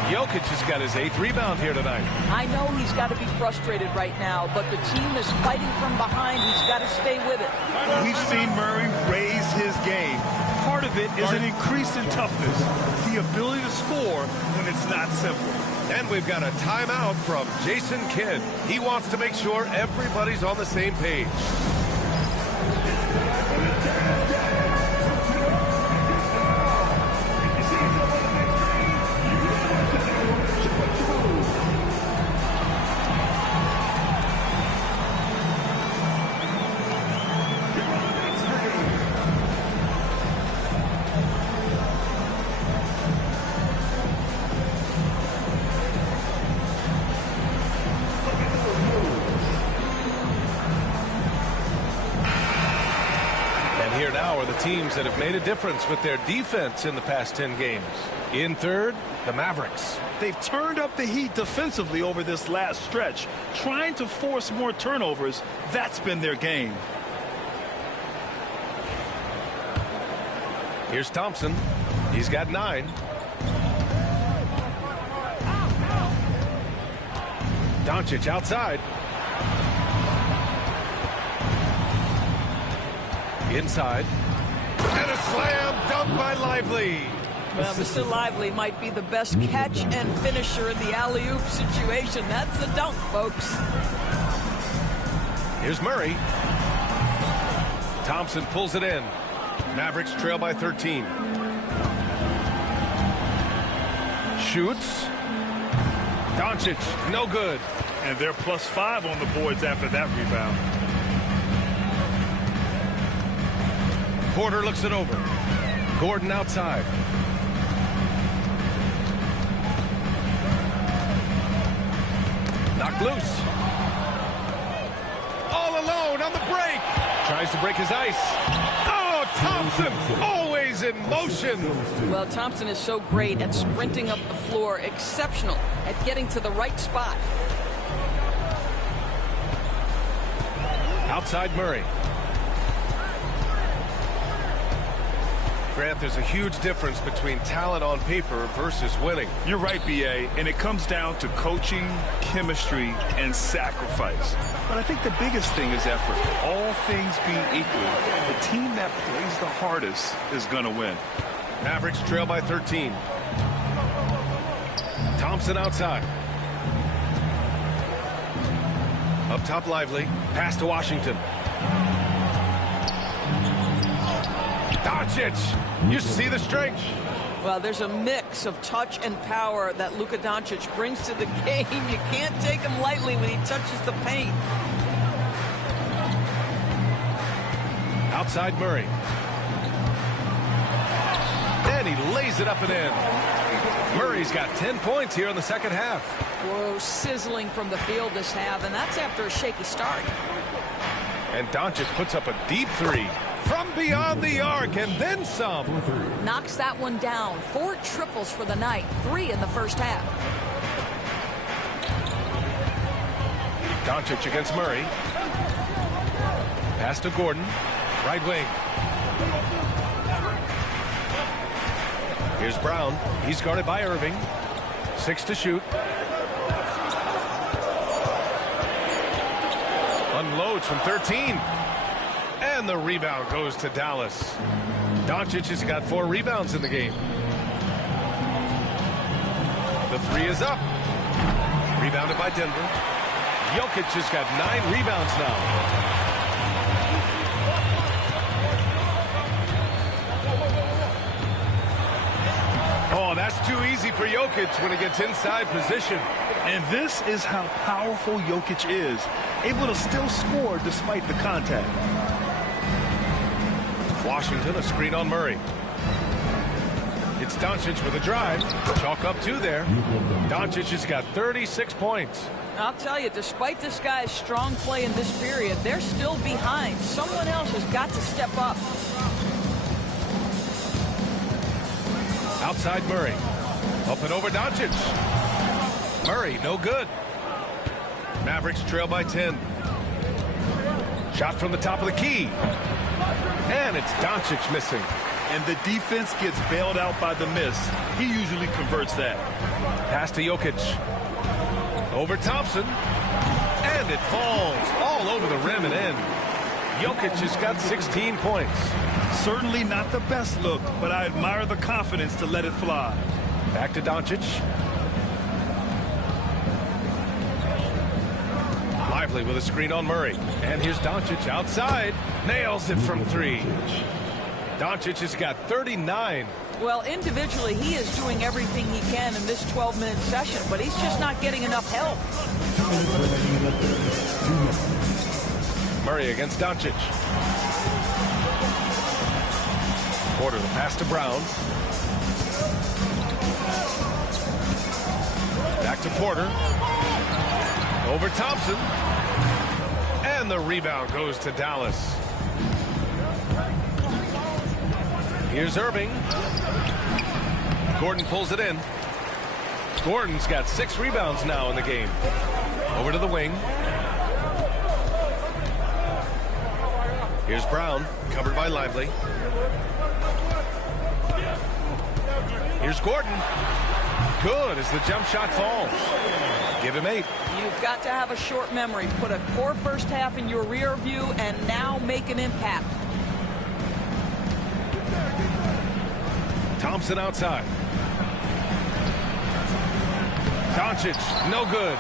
Jokic has got his 8th rebound here tonight. I know he's got to be frustrated right now, but the team is fighting from behind. He's got to stay with it. We've seen Murray raise his game. Part of it is an increase in toughness, the ability to score when it's not simple. And we've got a timeout from Jason Kidd. He wants to make sure everybody's on the same page. Here now are the teams that have made a difference with their defense in the past 10 games. In third, the Mavericks. They've turned up the heat defensively over this last stretch, trying to force more turnovers. That's been their game. Here's Thompson. He's got 9. Doncic outside. Inside. And a slam dunk by Lively. Well, Mr. Lively might be the best catch and finisher in the alley-oop situation. That's the dunk, folks. Here's Murray. Thompson pulls it in. Mavericks trail by 13. Shoots. Doncic, no good. And they're +5 on the boards after that rebound. Porter looks it over. Gordon outside. Knocked loose. All alone on the break. Tries to break his ice. Oh, Thompson, always in motion. Well, Thompson is so great at sprinting up the floor, exceptional at getting to the right spot. Outside Murray. Grant, there's a huge difference between talent on paper versus winning. You're right, B.A., and it comes down to coaching, chemistry, and sacrifice. But I think the biggest thing is effort. All things being equal, the team that plays the hardest is going to win. Mavericks trail by 13. Thompson outside. Up top, Lively. Pass to Washington. Doncic, you see the strength. Well, there's a mix of touch and power that Luka Doncic brings to the game. You can't take him lightly when he touches the paint. Outside Murray. And he lays it up and in. Murray's got 10 points here in the second half. Whoa, sizzling from the field this half, and that's after a shaky start. And Doncic puts up a deep 3 from beyond the arc and then some. Knocks that one down. 4 triples for the night, 3 in the first half. Doncic against Murray. Pass to Gordon. Right wing. Here's Brown. He's guarded by Irving. 6 to shoot. Unloads from 13. And the rebound goes to Dallas. Doncic has got 4 rebounds in the game. The 3 is up. Rebounded by Denver. Jokic has got 9 rebounds now. Oh, that's too easy for Jokic when he gets inside position. And this is how powerful Jokic is, able to still score despite the contact. Washington, a screen on Murray. It's Doncic with a drive. Chalk up 2 there. Doncic has got 36 points. I'll tell you, despite this guy's strong play in this period, they're still behind. Someone else has got to step up. Outside Murray. Up and over Doncic. Murray, no good. Mavericks trail by 10. Shot from the top of the key. And it's Doncic missing. And the defense gets bailed out by the miss. He usually converts that. Pass to Jokic. Over Thompson. And it falls all over the rim and in. Jokic has got 16 points. Certainly not the best look, but I admire the confidence to let it fly. Back to Doncic. Lively with a screen on Murray. And here's Doncic outside. Nails it from 3. Doncic has got 39. Well, individually, he is doing everything he can in this 12-minute session, but he's just not getting enough help. Murray against Doncic. Porter, the pass to Brown. Back to Porter. Over Thompson. And the rebound goes to Dallas. Here's Irving. Gordon pulls it in. Gordon's got 6 rebounds now in the game. Over to the wing. Here's Brown, covered by Lively. Here's Gordon. Good as the jump shot falls. Give him 8. You've got to have a short memory. Put a core first half in your rear view and now make an impact. Thompson outside. Doncic, no good.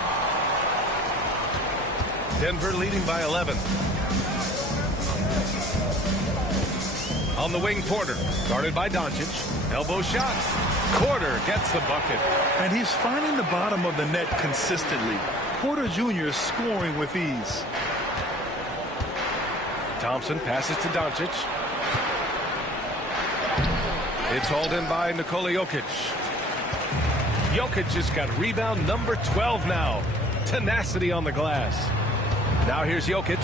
Denver leading by 11. On the wing, Porter, guarded by Doncic. Elbow shot. Porter gets the bucket. And he's finding the bottom of the net consistently. Porter Jr. is scoring with ease. Thompson passes to Doncic. It's hauled in by Nikola Jokic. Jokic has got rebound number 12 now. Tenacity on the glass. Now here's Jokic.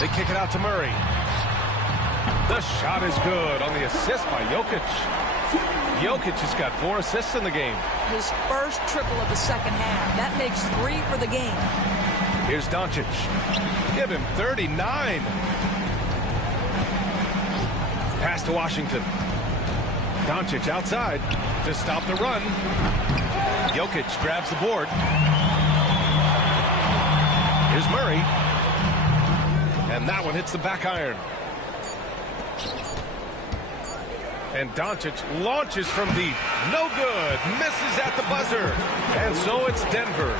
They kick it out to Murray. The shot is good on the assist by Jokic. Jokic has got 4 assists in the game. His first triple of the second half. That makes 3 for the game. Here's Doncic. Give him 39. Pass to Washington. Doncic outside to stop the run. Jokic grabs the board. Here's Murray. And that one hits the back iron. And Doncic launches from deep. No good. Misses at the buzzer. And so it's Denver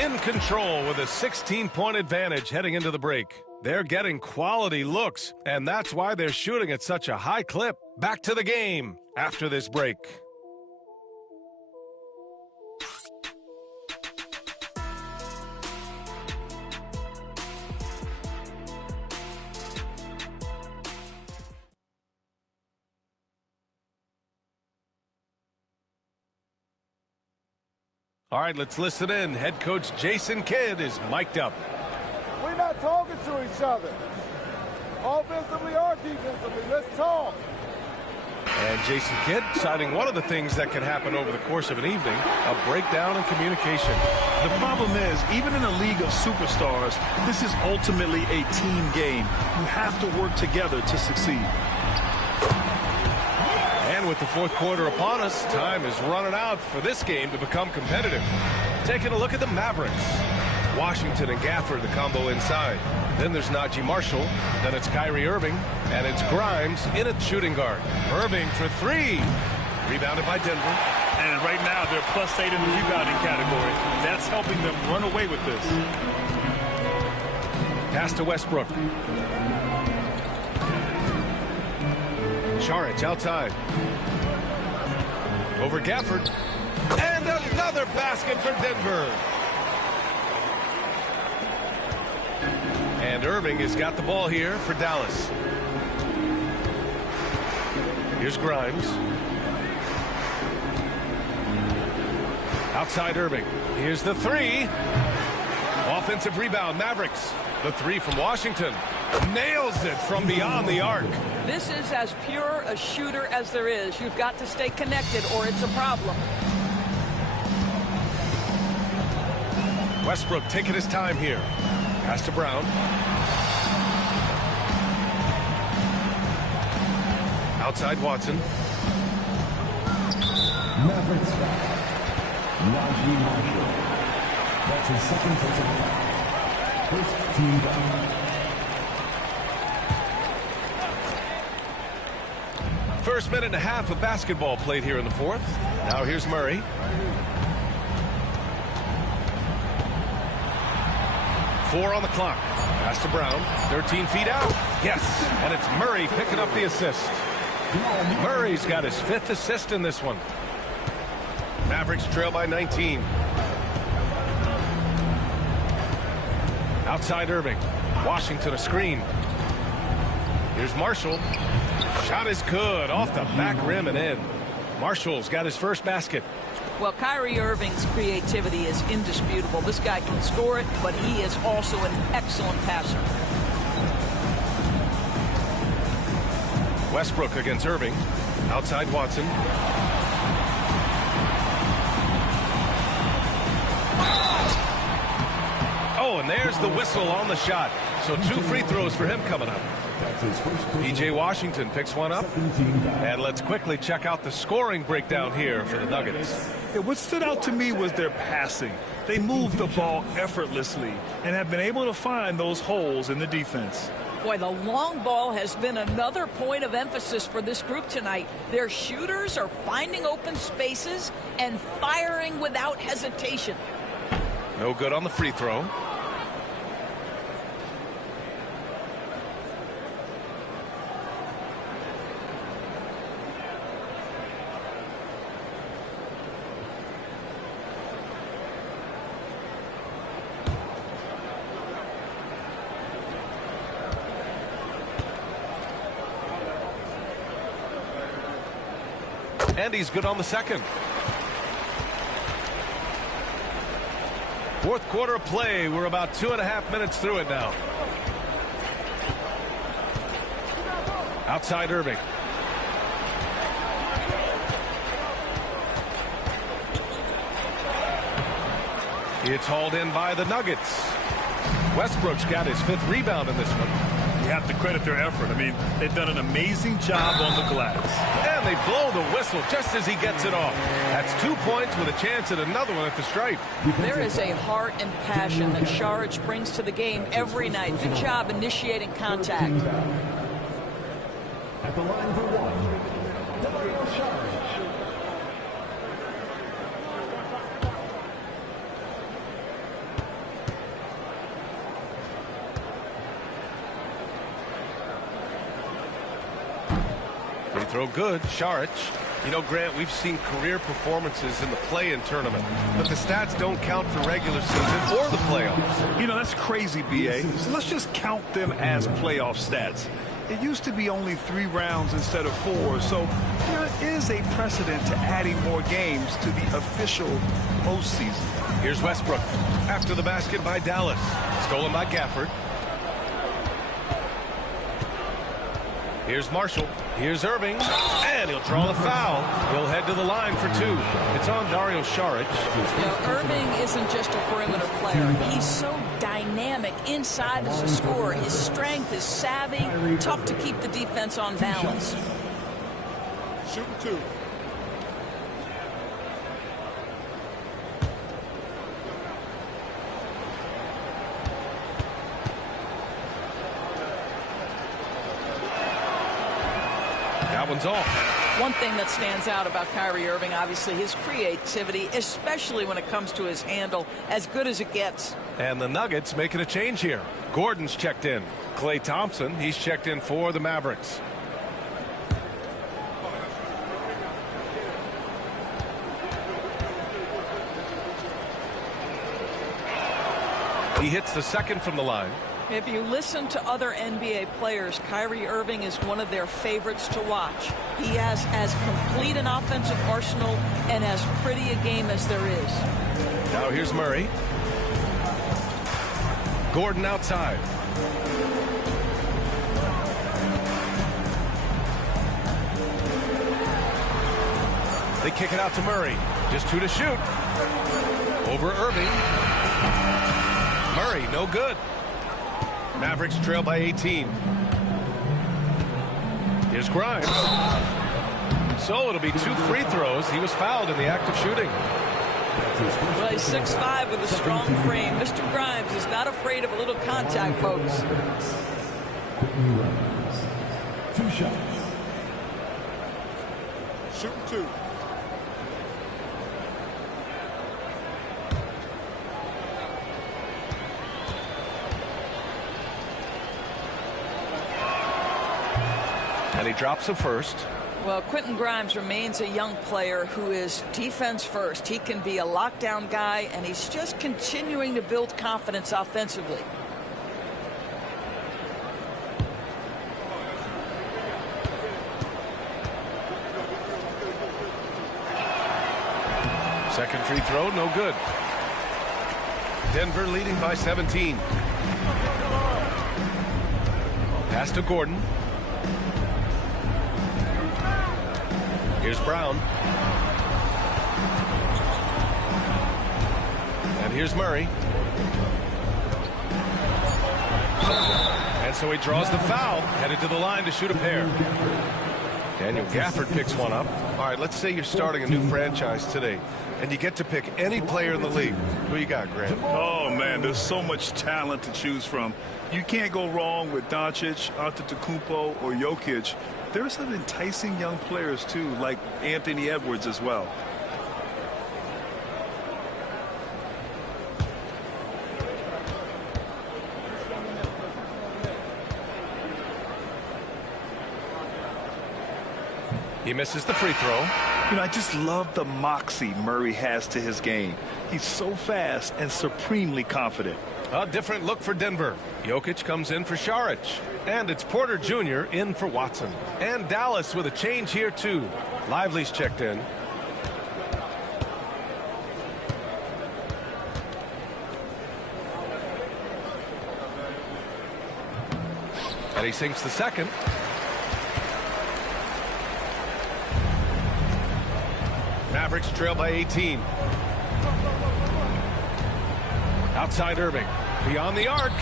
in control with a 16-point advantage heading into the break. They're getting quality looks, and that's why they're shooting at such a high clip. Back to the game after this break. All right, let's listen in. Head coach Jason Kidd is mic'd up. We're not talking to each other. Offensively or defensively, let's talk. And Jason Kidd citing one of the things that can happen over the course of an evening, a breakdown in communication. The problem is, even in a league of superstars, this is ultimately a team game. You have to work together to succeed. And with the fourth quarter upon us, time is running out for this game to become competitive. Taking a look at the Mavericks. Washington and Gafford, the combo inside. Then there's Najee Marshall. Then it's Kyrie Irving. And it's Grimes in at shooting guard. Irving for 3. Rebounded by Denver. And right now, they're +8 in the rebounding category. That's helping them run away with this. Pass to Westbrook. Saric outside. Over Gafford. And another basket for Denver. And Irving has got the ball here for Dallas. Here's Grimes. Outside Irving. Here's the 3. Offensive rebound, Mavericks. The 3 from Washington. Nails it from beyond the arc. This is as pure a shooter as there is. You've got to stay connected or it's a problem. Westbrook taking his time here. Pass to Brown. Outside Watson. Mavericks foul. Najee Marshall. That's his second personal foul. First team foul. First minute and a half of basketball played here in the fourth. Now here's Murray. 4 on the clock. Pass to Brown. 13 feet out. Yes. And it's Murray picking up the assist. Murray's got his 5th assist in this one. Mavericks trail by 19. Outside Irving. Washington a screen. Here's Marshall. Shot is good. Off the back rim and in. Marshall's got his first basket. Well, Kyrie Irving's creativity is indisputable. This guy can score it, but he is also an excellent passer. Westbrook against Irving. Outside Watson. Oh, and there's the whistle on the shot. So 2 free throws for him coming up. P.J. Washington picks one up. And let's quickly check out the scoring breakdown here for the Nuggets. Yeah, what stood out to me was their passing. They moved the ball effortlessly and have been able to find those holes in the defense. Boy, the long ball has been another point of emphasis for this group tonight. Their shooters are finding open spaces and firing without hesitation. No good on the free throw. And he's good on the second. 4th quarter of play. We're about 2.5 minutes through it now. Outside Irving. It's hauled in by the Nuggets. Westbrook's got his 5th rebound in this one. You have to credit their effort. I mean, they've done an amazing job on the glass. And they blow the whistle just as he gets it off. That's 2 points with a chance at another one at the stripe. There is a heart and passion that Šarić brings to the game every night. Good job initiating contact. At the line for one, Dario Šarić. Free throw good. Šarić. You know, Grant, we've seen career performances in the play-in tournament, but the stats don't count for regular season or the playoffs. You know, that's crazy, B.A. So let's just count them as playoff stats. It used to be only 3 rounds instead of 4, so there is a precedent to adding more games to the official postseason. Here's Westbrook after the basket by Dallas. Stolen by Gafford. Here's Marshall. Here's Irving. And he'll draw the foul. He'll head to the line for 2. It's on Dario Šarić. You know, Irving isn't just a perimeter player. He's so dynamic inside as a scorer. His strength, his savvy, tough to keep the defense on balance. Shooting 2. That one's off. One thing that stands out about Kyrie Irving, obviously, his creativity, especially when it comes to his handle, as good as it gets. And the Nuggets making a change here. Gordon's checked in. Klay Thompson, he's checked in for the Mavericks. He hits the second from the line. If you listen to other NBA players, Kyrie Irving is one of their favorites to watch. He has as complete an offensive arsenal and as pretty a game as there is. Now here's Murray. Gordon outside. They kick it out to Murray. Just 2 to shoot. Over Irving. Murray, no good. Mavericks trail by 18. Here's Grimes. So it'll be 2 free throws. He was fouled in the act of shooting. Well, he's 6'5" with a strong frame. Mr. Grimes is not afraid of a little contact, folks. 2 shots. Shooting 2. And he drops a first. Well, Quentin Grimes remains a young player who is defense first. He can be a lockdown guy, and he's just continuing to build confidence offensively. Second free throw, no good. Denver leading by 17. Pass to Gordon. Here's Brown. And here's Murray. And so he draws the foul, headed to the line to shoot a pair. Daniel Gafford picks one up. All right, let's say you're starting a new franchise today, and you get to pick any player in the league. Who you got, Grant? Oh, man, there's so much talent to choose from. You can't go wrong with Doncic, Antetokounmpo, or Jokic. There are some enticing young players, too, like Anthony Edwards as well. He misses the free throw. You know, I just love the moxie Murray has to his game. He's so fast and supremely confident. A different look for Denver. Jokic comes in for Šarić. And it's Porter Jr. in for Watson. And Dallas with a change here, too. Lively's checked in. And he sinks the second. Mavericks trail by 18. Outside Irving. Beyond the arc.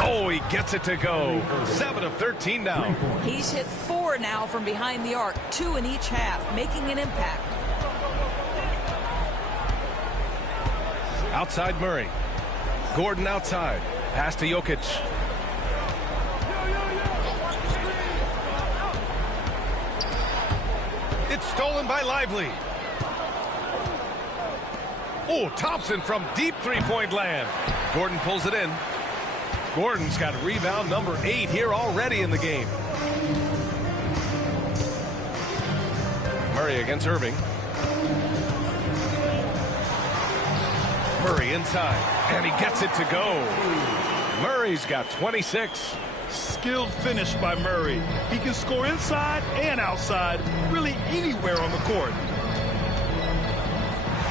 Oh, he gets it to go. 7 of 13 now. He's hit 4 now from behind the arc, 2 in each half, making an impact. Outside Murray. Gordon outside. Pass to Jokic. It's stolen by Lively. Oh, Thompson from deep three-point land. Gordon pulls it in. Gordon's got rebound number 8 here already in the game. Murray against Irving. Murray inside, and he gets it to go. Murray's got 26. Skilled finish by Murray. He can score inside and outside, really anywhere on the court.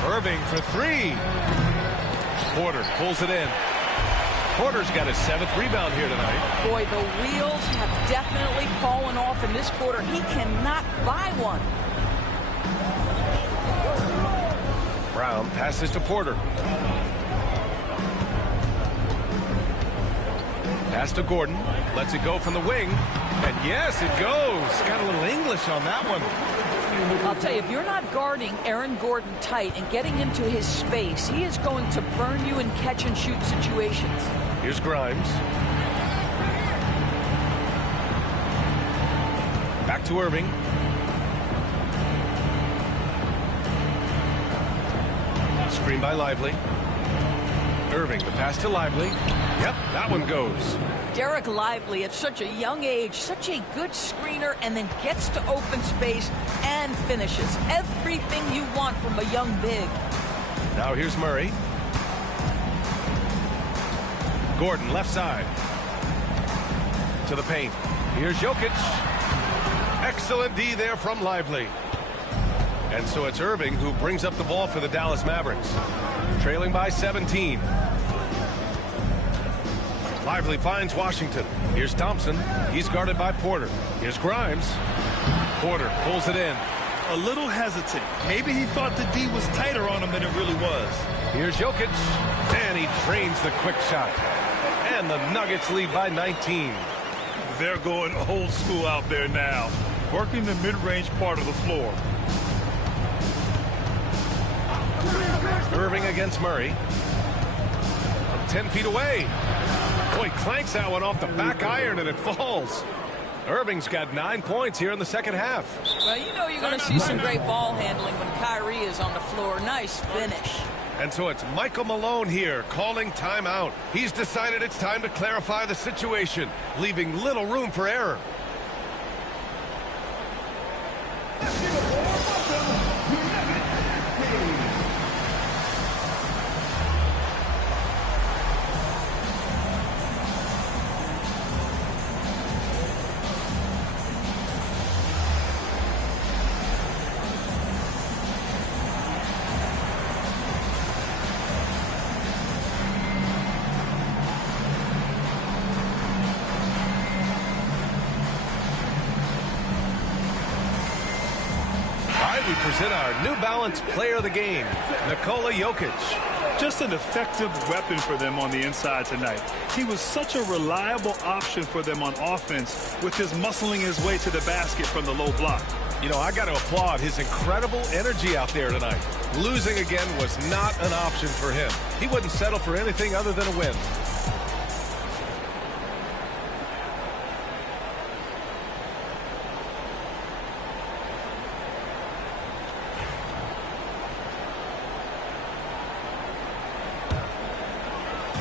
Irving for 3. Porter pulls it in. Porter's got his 7th rebound here tonight. Boy, the wheels have definitely fallen off in this quarter. He cannot buy one. Brown passes to Porter. Pass to Gordon. Lets it go from the wing. And yes, it goes. Got a little English on that one. I'll tell you, if you're not guarding Aaron Gordon tight and getting into his space, he is going to burn you in catch-and-shoot situations. Here's Grimes. Back to Irving. Screen by Lively. Irving, the pass to Lively. Yep, that one goes. Derek Lively at such a young age, such a good screener, and then gets to open space and finishes. Everything you want from a young big. Now here's Murray. Gordon left side. To the paint. Here's Jokic. Excellent D there from Lively. And so it's Irving who brings up the ball for the Dallas Mavericks. Trailing by 17. Lively finds Washington. Here's Thompson. He's guarded by Porter. Here's Grimes. Porter pulls it in. A little hesitant. Maybe he thought the D was tighter on him than it really was. Here's Jokic. And he drains the quick shot. And the Nuggets lead by 19. They're going old school out there now. Working the mid-range part of the floor. Irving against Murray. From 10 feet away. Boy, clanks that one off the back iron and it falls. Irving's got 9 points here in the second half. Well, you know you're going to see some great ball handling when Kyrie is on the floor. Nice finish. And so it's Michael Malone here calling timeout. He's decided it's time to clarify the situation, leaving little room for error. We present our New Balance Player of the Game, Nikola Jokic. Just an effective weapon for them on the inside tonight. He was such a reliable option for them on offense with his muscling his way to the basket from the low block. You know, I got to applaud his incredible energy out there tonight. Losing again was not an option for him. He wouldn't settle for anything other than a win.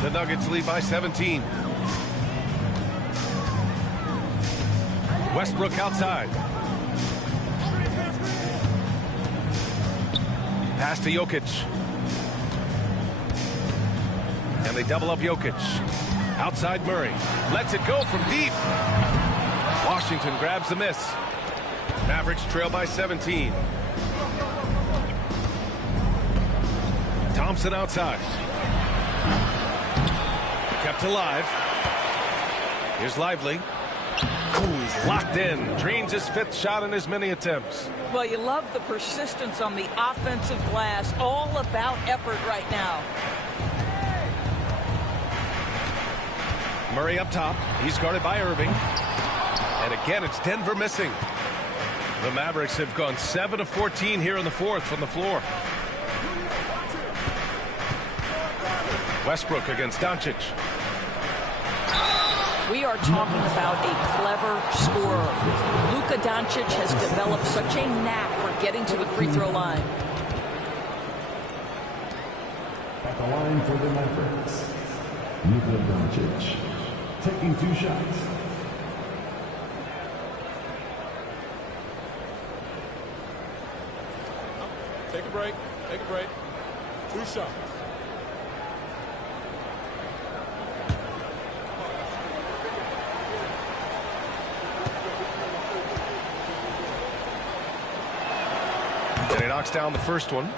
The Nuggets lead by 17. Westbrook outside. Pass to Jokic. And they double up Jokic. Outside Murray. Lets it go from deep. Washington grabs the miss. Mavericks trail by 17. Thompson outside. Kept alive. Here's Lively. Ooh, he's locked in. Drains his fifth shot in as many attempts. Well, you love the persistence on the offensive glass. All about effort right now. Murray up top. He's guarded by Irving. And again, it's Denver missing. The Mavericks have gone 7 of 14 here in the fourth from the floor. Westbrook against Doncic. We are talking about a clever scorer. Luka Doncic has developed such a knack for getting to the free throw line. At the line for the Mavericks, Luka Doncic taking 2 shots. Take a break. Take a break. 2 shots. And he knocks down the first one.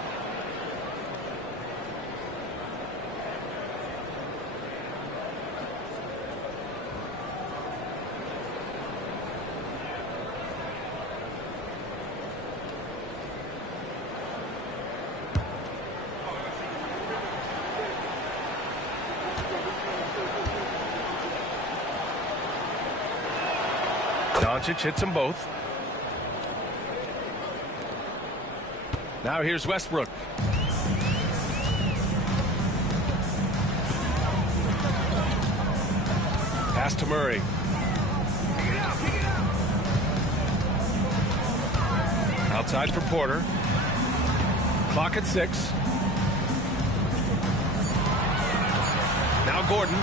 Doncic hits them both. Now here's Westbrook. Pass to Murray. Outside for Porter. Clock at 6. Now Gordon.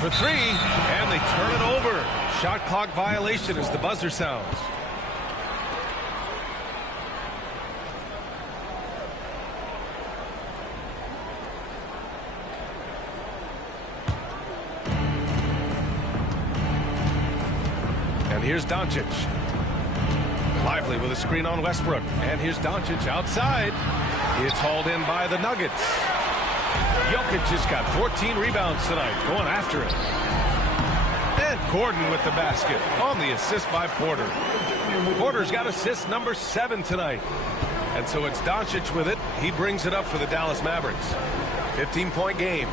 For 3. And they turn it over. Shot clock violation as the buzzer sounds. And here's Doncic. Lively with a screen on Westbrook. And here's Doncic outside. It's hauled in by the Nuggets. Jokic has got 14 rebounds tonight, going after it. And Gordon with the basket on the assist by Porter. Porter's got assist number 7 tonight. And so it's Doncic with it. He brings it up for the Dallas Mavericks. 15-point game.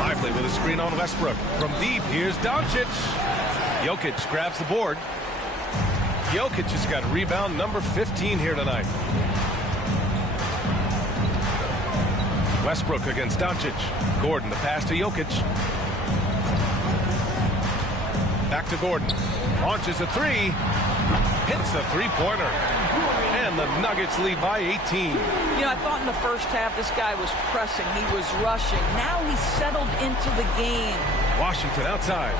Lively with a screen on Westbrook. From deep, here's Doncic. Jokic grabs the board. Jokic has got rebound number 15 here tonight. Westbrook against Doncic. Gordon, the pass to Jokic. Back to Gordon. Launches a 3. Hits the three-pointer. And the Nuggets lead by 18. You know, I thought in the first half this guy was pressing. He was rushing. Now he's settled into the game. Washington outside.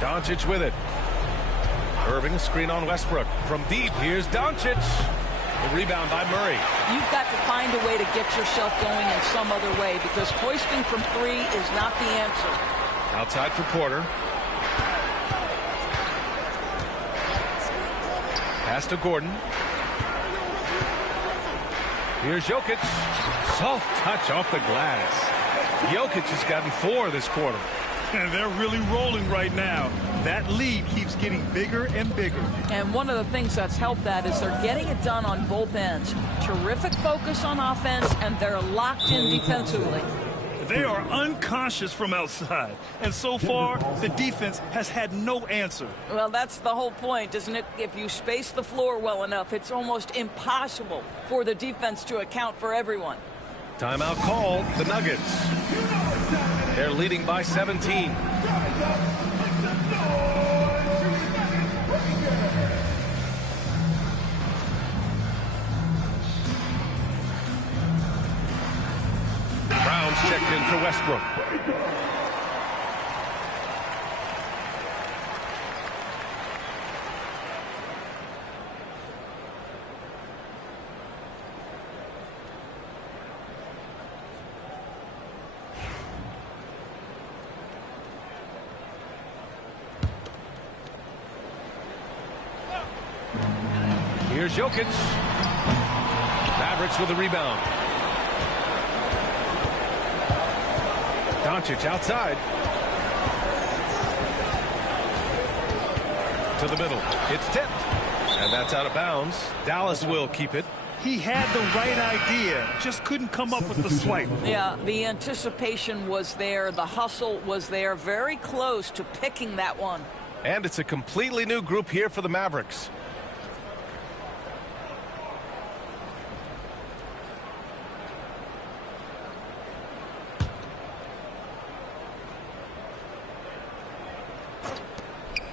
Doncic with it. Irving, a screen on Westbrook. From deep, here's Doncic. The rebound by Murray. You've got to find a way to get yourself going in some other way, because hoisting from three is not the answer. Outside for Porter. Pass to Gordon. Here's Jokic. Soft touch off the glass. Jokic has gotten 4 this quarter. And they're really rolling right now. That lead keeps getting bigger and bigger. And one of the things that's helped that is they're getting it done on both ends. Terrific focus on offense, and they're locked in defensively. They are unconscious from outside. And so far, the defense has had no answer. Well, that's the whole point, isn't it? If you space the floor well enough, it's almost impossible for the defense to account for everyone. Timeout called. The Nuggets. They're leading by 17. Brown's checked in for Westbrook. Here's Jokic. Mavericks with the rebound. Doncic outside. To the middle. It's tipped. And that's out of bounds. Dallas will keep it. He had the right idea, just couldn't come up with the swipe. Yeah, the anticipation was there. The hustle was there. Very close to picking that one. And it's a completely new group here for the Mavericks.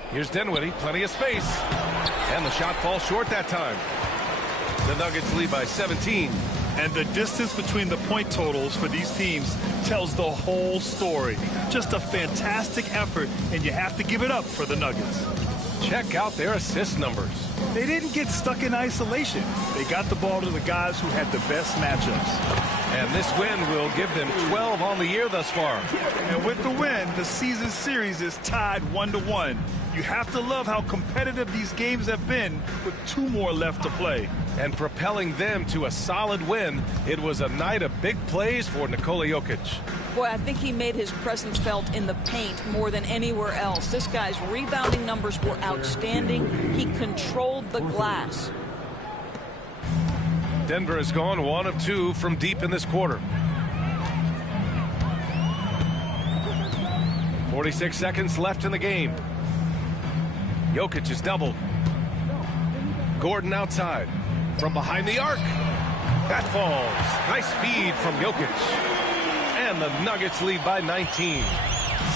Here's Dinwiddie, plenty of space. And the shot falls short that time. The Nuggets lead by 17. And the distance between the point totals for these teams tells the whole story. Just a fantastic effort, and you have to give it up for the Nuggets. Check out their assist numbers. They didn't get stuck in isolation. They got the ball to the guys who had the best matchups. And this win will give them 12 on the year thus far. And with the win, the season series is tied 1-1. You have to love how competitive these games have been with 2 more left to play. And propelling them to a solid win, it was a night of big plays for Nikola Jokic. Boy, I think he made his presence felt in the paint more than anywhere else. This guy's rebounding numbers were outstanding. He controlled the glass. Denver has gone 1 of 2 from deep in this quarter. 46 seconds left in the game. Jokic is doubled. Gordon outside. From behind the arc. That falls. Nice feed from Jokic. And the Nuggets lead by 19.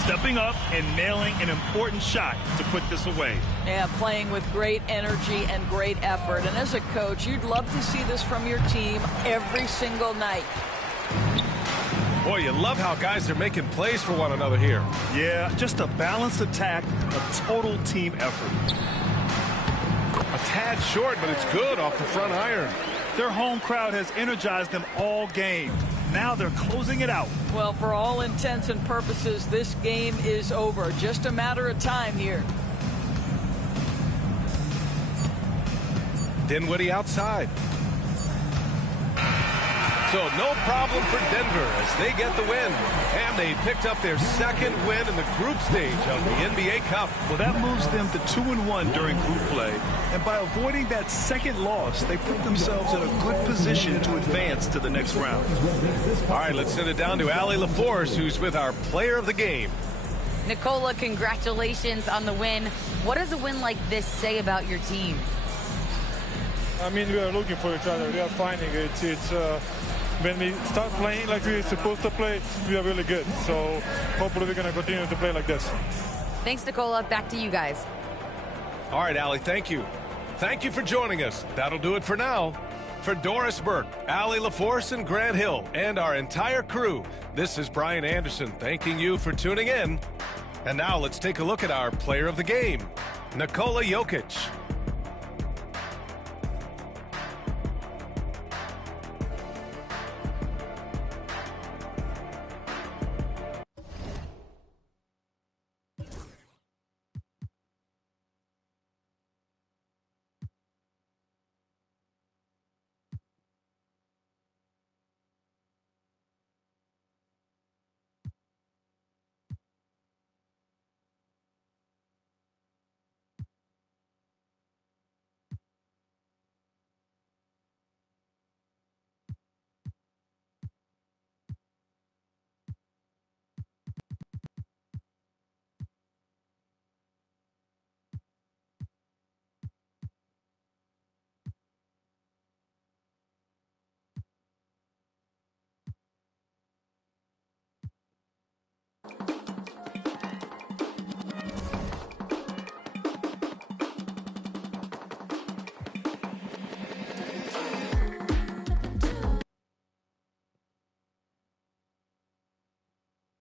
Stepping up and nailing an important shot to put this away. Yeah, playing with great energy and great effort. And as a coach, you'd love to see this from your team every single night. Boy, you love how guys are making plays for one another here. Yeah, just a balanced attack, a total team effort. A tad short, but it's good off the front iron. Their home crowd has energized them all game. Now they're closing it out. Well, for all intents and purposes, this game is over. Just a matter of time here. Dinwiddie outside. So no problem for Denver as they get the win. And they picked up their second win in the group stage of the NBA Cup. Well, that moves them to 2-1 during group play. And by avoiding that second loss, they put themselves in a good position to advance to the next round. All right, let's send it down to Allie LaForce, who's with our player of the game. Nikola, congratulations on the win. What does a win like this say about your team? I mean, we are looking for each other. We are finding it. When we start playing like we're supposed to play, we are really good. So hopefully we're going to continue to play like this. Thanks, Nikola. Back to you guys. All right, Allie, thank you. Thank you for joining us. That'll do it for now. For Doris Burke, Allie LaForce, and Grant Hill, and our entire crew, this is Brian Anderson thanking you for tuning in. And now let's take a look at our player of the game, Nikola Jokic.